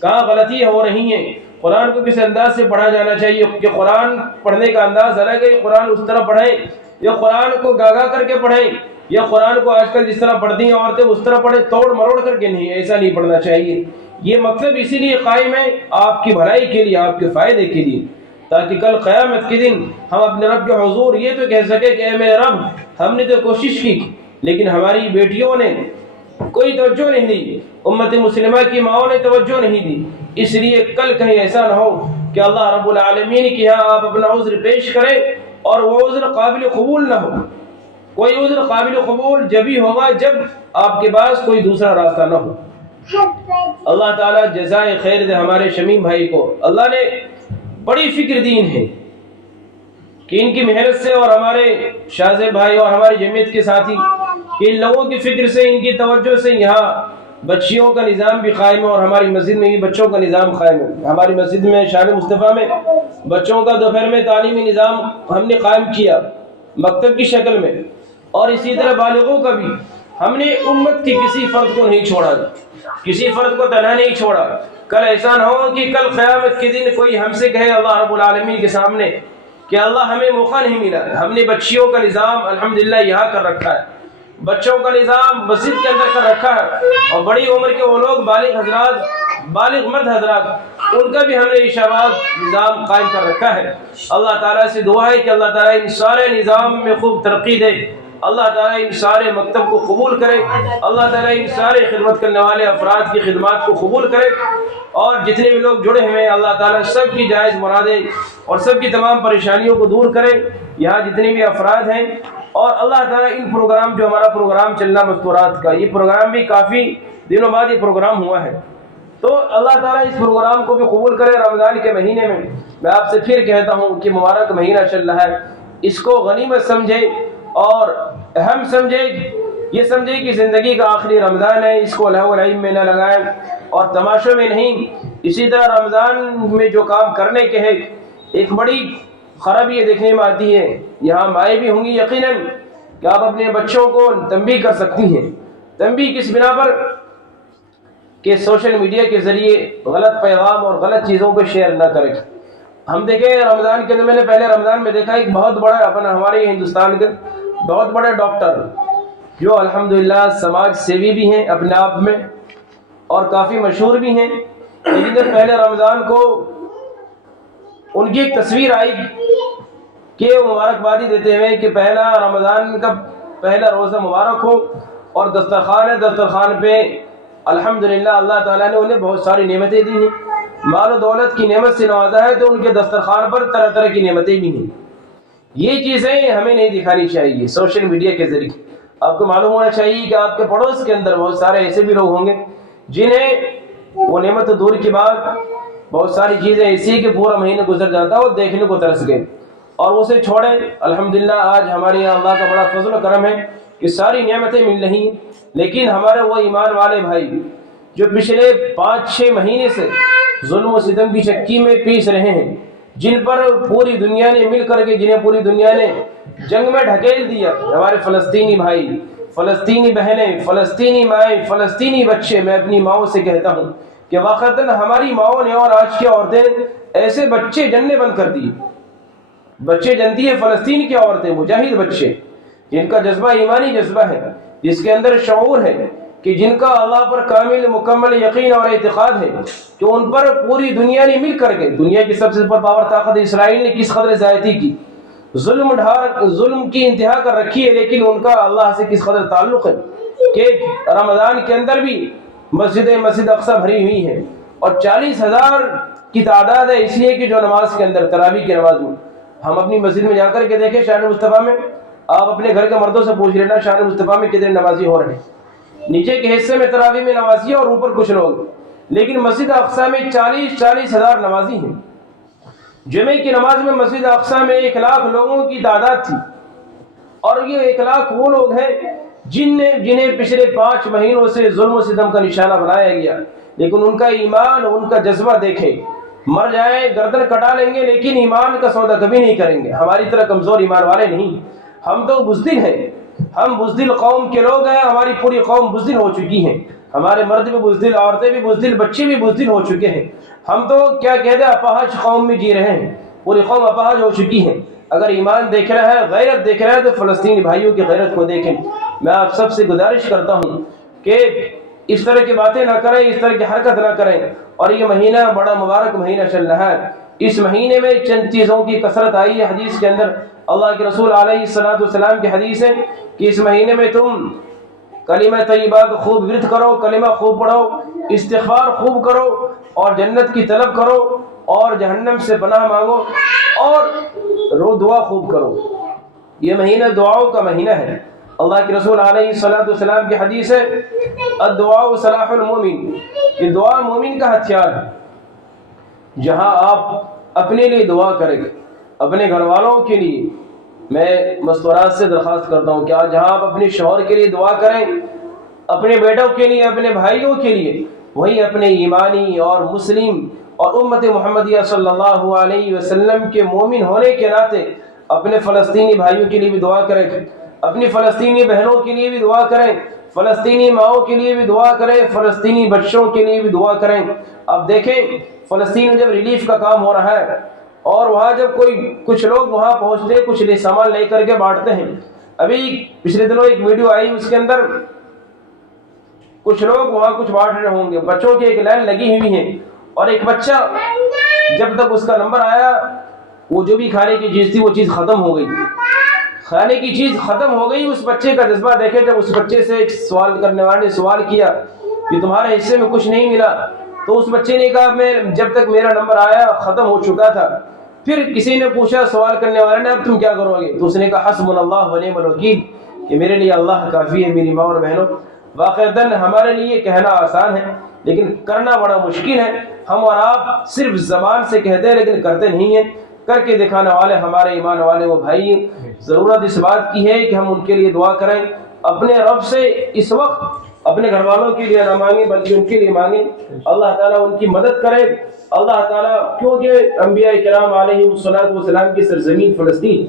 کہاں غلطیاں ہو رہی ہیں، قرآن کو کس انداز سے پڑھا جانا چاہیے، کہ قرآن پڑھنے کا انداز الگ ہے، قرآن اس طرح پڑھیں یا قرآن کو گاگا کر کے پڑھیں، یا قرآن کو آج کل جس طرح پڑھتی ہیں عورتیں اس طرح پڑھیں توڑ مروڑ کر کے، نہیں، ایسا نہیں پڑھنا چاہیے۔ یہ مطلب اسی لیے قائم ہے آپ کی بھلائی کے لیے، آپ کے فائدے کے لیے، تاکہ کل قیامت کے دن ہم اپنے رب کے حضور یہ تو کہہ سکے کہ اے میرے رب، ہم نے تو کوشش کی لیکن ہماری بیٹیوں نے کوئی توجہ نہیں دی، امت مسلمہ کی ماؤں نے توجہ نہیں دی، اس لیے کل کہیں ایسا نہ ہو کہ اللہ رب العالمین کے یہاں آپ اپنا عذر پیش کریں اور وہ عذر قابل قبول نہ ہو۔ کوئی عذر قابل قبول جبھی ہوگا جب آپ کے پاس کوئی دوسرا راستہ نہ ہو۔ اللہ تعالیٰ جزائے خیر دے ہمارے شمیم بھائی کو، اللہ نے بڑی فکر دین ہے کہ ان کی محنت سے، اور ہمارے شاہزیب بھائی اور ہماری جمعیت کے ساتھی کہ ان لوگوں کی فکر سے، ان کی توجہ سے یہاں بچیوں کا نظام بھی قائم ہے، اور ہماری مسجد میں بھی بچوں کا نظام قائم ہے۔ ہماری مسجد میں شان مصطفیٰ میں بچوں کا دوپہر میں تعلیمی نظام ہم نے قائم کیا مکتب کی شکل میں، اور اسی طرح بالغوں کا بھی ہم نے امت کی کسی فرد کو نہیں چھوڑا، کسی فرد کو تنہا نہیں چھوڑا۔ کل ایسا نہ ہو کہ کل قیامت کے دن کوئی ہم سے کہے اللہ رب العالمین کے سامنے کہ اللہ ہمیں موقع نہیں ملا، ہم نے بچیوں کا نظام الحمدللہ یہاں کر رکھا ہے، بچوں کا نظام مسجد کے اندر کر رکھا ہے، اور بڑی عمر کے وہ لوگ بالغ حضرات، بالغ مرد حضرات، ان کا بھی ہم نے عشاء نظام قائم کر رکھا ہے۔ اللہ تعالیٰ سے دعا ہے کہ اللہ تعالیٰ ان سارے نظام میں خوب ترقی دے، اللہ تعالیٰ ان سارے مکتب کو قبول کرے، اللہ تعالیٰ ان سارے خدمت کرنے والے افراد کی خدمات کو قبول کرے، اور جتنے بھی لوگ جڑے ہوئے ہیں اللہ تعالیٰ سب کی جائز مرادیں اور سب کی تمام پریشانیوں کو دور کرے، یہاں جتنے بھی افراد ہیں، اور اللہ تعالیٰ ان پروگرام، جو ہمارا پروگرام چلنا مستورات کا، یہ پروگرام بھی کافی دنوں بعد یہ پروگرام ہوا ہے، تو اللہ تعالیٰ اس پروگرام کو بھی قبول کرے۔ رمضان کے مہینے میں آپ سے پھر کہتا ہوں کہ مبارک مہینہ چل رہا ہے، اس کو غنیمت سمجھے اور اہم سمجھے، یہ سمجھے کہ زندگی کا آخری رمضان ہے، اس کو لہو و لعب میں نہ لگائیں اور تماشوں میں نہیں۔ اسی طرح رمضان میں جو کام کرنے کے ہیں، ایک بڑی خرابی یہ دیکھنے میں آتی ہے، یہاں مائیں بھی ہوں گی یقیناً کہ آپ اپنے بچوں کو تنبیہ کر سکتی ہیں۔ تنبیہ کس بنا پر؟ کہ سوشل میڈیا کے ذریعے غلط پیغام اور غلط چیزوں کو شیئر نہ کریں۔ ہم دیکھیں رمضان کے اندر، میں نے پہلے رمضان میں دیکھا ایک بہت بڑا اپنا ہمارے ہندوستان کے بہت بڑے ڈاکٹر جو الحمدللہ سماج سیوی بھی ہیں اپنے آپ میں اور کافی مشہور بھی ہیں، لیکن جب پہلے رمضان کو ان کی ایک تصویر آئی کہ مبارکبادی دیتے ہوئے کہ پہلا رمضان کا پہلا روزہ مبارک ہو، اور دسترخوان ہے، دسترخوان پہ الحمدللہ اللہ تعالیٰ نے انہیں بہت ساری نعمتیں دی ہیں، مال و دولت کی نعمت سے نوازا ہے، تو ان کے دسترخوان پر طرح طرح کی نعمتیں بھی ہیں۔ یہ چیزیں ہمیں نہیں دکھانی چاہیے سوشل میڈیا کے ذریعے۔ آپ کو معلوم ہونا چاہیے کہ آپ کے پڑوس کے اندر بہت سارے ایسے بھی لوگ ہوں گے جنہیں وہ نعمت دور کے بعد بہت ساری چیزیں ایسی کہ پورا مہینہ گزر جاتا ہے، وہ دیکھنے کو ترس گئے اور اسے چھوڑیں۔ الحمدللہ آج ہمارے یہاں اللہ کا بڑا فضل و کرم ہے کہ ساری نعمتیں مل رہی ہیں، لیکن ہمارے وہ ایمان والے بھائی جو پچھلے 5-6 مہینے سے ظلم و ستم کی چکی میں پیس رہے ہیں، جن پر پوری دنیا نے مل کر کے، جنہیں پوری دنیا نے جنگ میں ڈھکیل دیا، ہمارے فلسطینی بھائی، فلسطینی بہنیں، فلسطینی مائیں، فلسطینی بچے، میں اپنی ماؤں سے کہتا ہوں کہ واقعتاً ہماری ماؤں نے اور آج کی عورتیں ایسے بچے جننے بند کر دیے، بچے جنتی ہیں فلسطین کی عورتیں، مجاہد بچے جن کا جذبہ ایمانی جذبہ ہے، جس کے اندر شعور ہے، کہ جن کا اللہ پر کامل مکمل یقین اور اعتقاد ہے کہ ان پر پوری دنیا نے مل کر کے، دنیا کی سب سے پر پاور طاقت اسرائیل نے کس قدر زیادتی کی، ظلم کی انتہا کر رکھی ہے، لیکن ان کا اللہ سے کس قدر تعلق ہے کہ رمضان کے اندر بھی مسجد اقصی بھری ہوئی ہے، اور 40,000 کی تعداد ہے، اس لیے کہ جو نماز کے اندر تراویح کی نماز میں ہم اپنی مسجد میں جا کر کے دیکھیں، شان مصطفیٰ میں آپ اپنے گھر کے مردوں سے پوچھ لینا شان مصطفیٰ میں کتنے نمازی ہو رہے ہیں، نیچے کے حصے میں تراویح میں نمازی اور اوپر کچھ لوگ، لیکن مسجد اقصی میں 40,000 نمازی ہیں۔ جمعے کی نماز میں مسجد اقصی میں 1,00,000 لوگوں کی تعداد تھی، اور یہ 1,00,000 وہ لوگ ہیں جنہیں پچھلے 5 مہینوں سے ظلم و ستم کا نشانہ بنایا گیا، لیکن ان کا ایمان، ان کا جذبہ دیکھیں، مر جائیں گردن کٹا لیں گے لیکن ایمان کا سودا کبھی نہیں کریں گے۔ ہماری طرح کمزور ایمان والے نہیں، ہم تو بزدل ہیں، ہم بزدل قوم کے لوگ ہیں، ہماری پوری قوم بزدل ہو چکی ہے، ہمارے مرد بھی بزدل، عورتیں بھی بزدل، بچے بھی بزدل ہو چکے ہیں، ہم تو کیا کہتے ہیں اپاہج قوم میں جی رہے ہیں، پوری قوم اپاہج ہو چکی ہے۔ اگر ایمان دیکھ رہا ہے، غیرت دیکھ رہا ہے، تو فلسطینی بھائیوں کی غیرت کو دیکھیں۔ میں آپ سب سے گزارش کرتا ہوں کہ اس طرح کی باتیں نہ کریں، اس طرح کی حرکت نہ کریں، اور یہ مہینہ بڑا مبارک مہینہ چل رہا ہے، اس مہینے میں چند چیزوں کی کثرت آئی ہے حدیث کے اندر۔ اللہ کے رسول علیہ السلام کی حدیث ہے کہ اس مہینے میں تم کلمہ طیبہ کو خوب ورد کرو، کلمہ خوب پڑھو، استغفار خوب کرو، اور جنت کی طلب کرو، اور جہنم سے پناہ مانگو، اور دعا خوب کرو۔ یہ مہینہ دعاؤں کا مہینہ ہے۔ اللہ کے رسول علیہ السلام کی حدیث ہے الدعاء سلاح المومن، یہ دعا مومن کا ہتھیار ہے۔ جہاں آپ اپنے لیے دعا کریں، اپنے گھر والوں کے لیے، میں مستورات سے درخواست کرتا ہوں کہ آج جہاں آپ اپنے شوہر کے لیے دعا کریں، اپنے بیٹوں کے لیے، اپنے بھائیوں کے لیے، وہی اپنے ایمانی اور مسلم اور امت محمدیہ صلی اللہ علیہ وسلم کے مومن ہونے کے ناطے اپنے فلسطینی بھائیوں کے لیے بھی دعا کریں، اپنی فلسطینی بہنوں کے لیے بھی دعا کریں، فلسطینی ماؤں کے لیے بھی دعا کریں، فلسطینی بچوں کے لیے بھی دعا کریں۔ اب دیکھیں فلسطین میں جب ریلیف کا کام ہو رہا ہے، اور وہاں جب کچھ لوگ وہاں پہنچتے، کچھ سامان لے کر کے بانٹتے ہیں۔ ابھی پچھلے دنوں ایک ویڈیو آئی، اس کے اندر کچھ لوگ وہاں کچھ بانٹ رہے ہوں گے، بچوں کی ایک لائن لگی ہوئی ہے، اور ایک بچہ جب تک اس کا نمبر آیا، وہ جو بھی کھانے کی چیز تھی وہ چیز ختم ہو گئی، کھانے کی چیز ختم ہو گئی۔ اس بچے کا جذبہ دیکھے، جب اس بچے سے ایک سوال کرنے والے نے سوال کیا کہ تمہارے حصے میں کچھ نہیں ملا، تو اس بچے نے کہا میں جب تک میرا نمبر آیا ختم ہو چکا تھا۔ پھر کسی نے پوچھا سوال کرنے والے نے اب تم کیا کرو گے، تو اس نے کہا حسبنا اللہ ونعم الوکیل، کہ میرے لیے اللہ کافی ہے۔ میری ماں اور بہنوں، واقعتاً ہمارے لیے کہنا آسان ہے لیکن کرنا بڑا مشکل ہے۔ ہم اور آپ صرف زبان سے کہتے ہیں لیکن کرتے نہیں ہیں، کر کے دکھانے والے ہمارے ایمان والے وہ بھائی ہیں۔ ضرورت اس بات کی ہے کہ ہم ان کے لیے دعا کریں، اپنے رب سے اس وقت اپنے گھر والوں کے لیے نہ مانگیں بلکہ ان کے لیے مانگیں، اللہ تعالیٰ ان کی مدد کرے۔ اللہ تعالیٰ، کیونکہ انبیاء کرام علیہ السلام کی سرزمین فلسطین،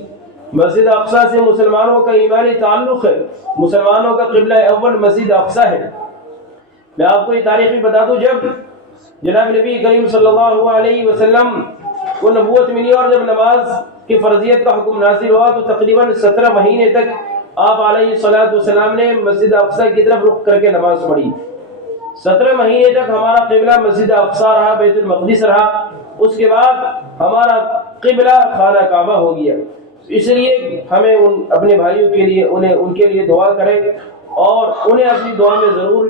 مسجد اقصی سے مسلمانوں کا ایمانی تعلق ہے، مسلمانوں کا قبلہ اول مسجد اقصی ہے۔ میں آپ کو یہ تاریخ بھی بتا دوں، جب جناب نبی کریم صلی اللہ علیہ وسلم کو نبوت ملی اور جب نماز کی فرضیت کا حکم نازل ہوا، تو تقریباً 17 مہینے تک آپ علیہ السلام نے مسجد اقصی کی طرف رخ کر کے نماز پڑھی۔ 17 مہینے تک ہمارا قبلہ مسجد اقصی رہا، بیت المقدس رہا، اس کے بعد ہمارا قبلہ خانہ کعبہ ہو گیا۔ اس لیے ہمیں اپنے بھائیوں کے لیے ان کے لیے دعا کریں، اور انہیں اپنی دعا میں ضرور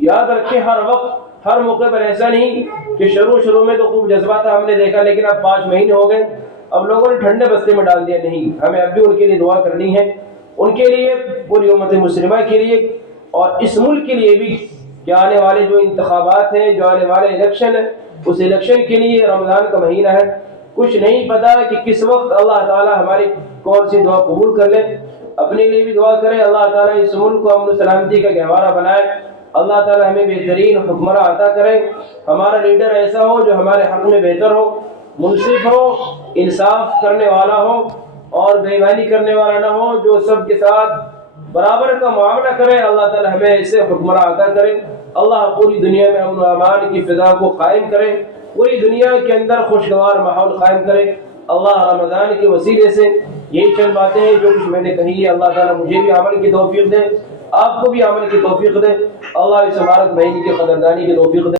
یاد رکھیں ہر وقت، ہر موقع پر۔ ایسا نہیں کہ شروع میں تو خوب جذبہ تھا، ہم نے دیکھا، لیکن اب 5 مہینے ہو گئے، اب لوگوں نے ٹھنڈے بستے میں ڈال دیا۔ نہیں، ہمیں اب بھی ان کے لیے دعا کرنی ہے، ان کے لیے، پوری امت مسلمہ کے لیے، اور اس ملک کے لیے بھی کہ آنے والے جو انتخابات ہیں، جو آنے والے الیکشن ہے، اس الیکشن کے لیے رمضان کا مہینہ ہے، کچھ نہیں پتا کہ کس وقت اللہ تعالیٰ ہماری کون سی دعا قبول کر لے۔ اپنے لیے بھی دعا کریں، اللہ تعالیٰ اس ملک کو امن و سلامتی کا گہوارہ بنائے، اللہ تعالیٰ ہمیں بہترین حکمراں عطا کرے، ہمارا لیڈر ایسا ہو جو ہمارے حق میں بہتر ہو، منصف ہو، انصاف کرنے والا ہو، اور بے ایمانی کرنے والا نہ ہو، جو سب کے ساتھ برابر کا معاملہ کرے۔ اللہ تعالیٰ ہمیں ایسے حکمراں عطا کرے۔ اللہ پوری دنیا میں امن و امان کی فضا کو قائم کرے، پوری دنیا کے اندر خوشگوار ماحول قائم کرے۔ اللہ رمضان کے وسیلے سے یہی چند باتیں ہیں جو کچھ میں نے کہی ہے، اللہ تعالیٰ مجھے بھی عمل کی توفیق دے، آپ کو بھی عمل کی توفیق دے. اللہ اس مبارک مہینے کی قدردانی کی توفیق دے.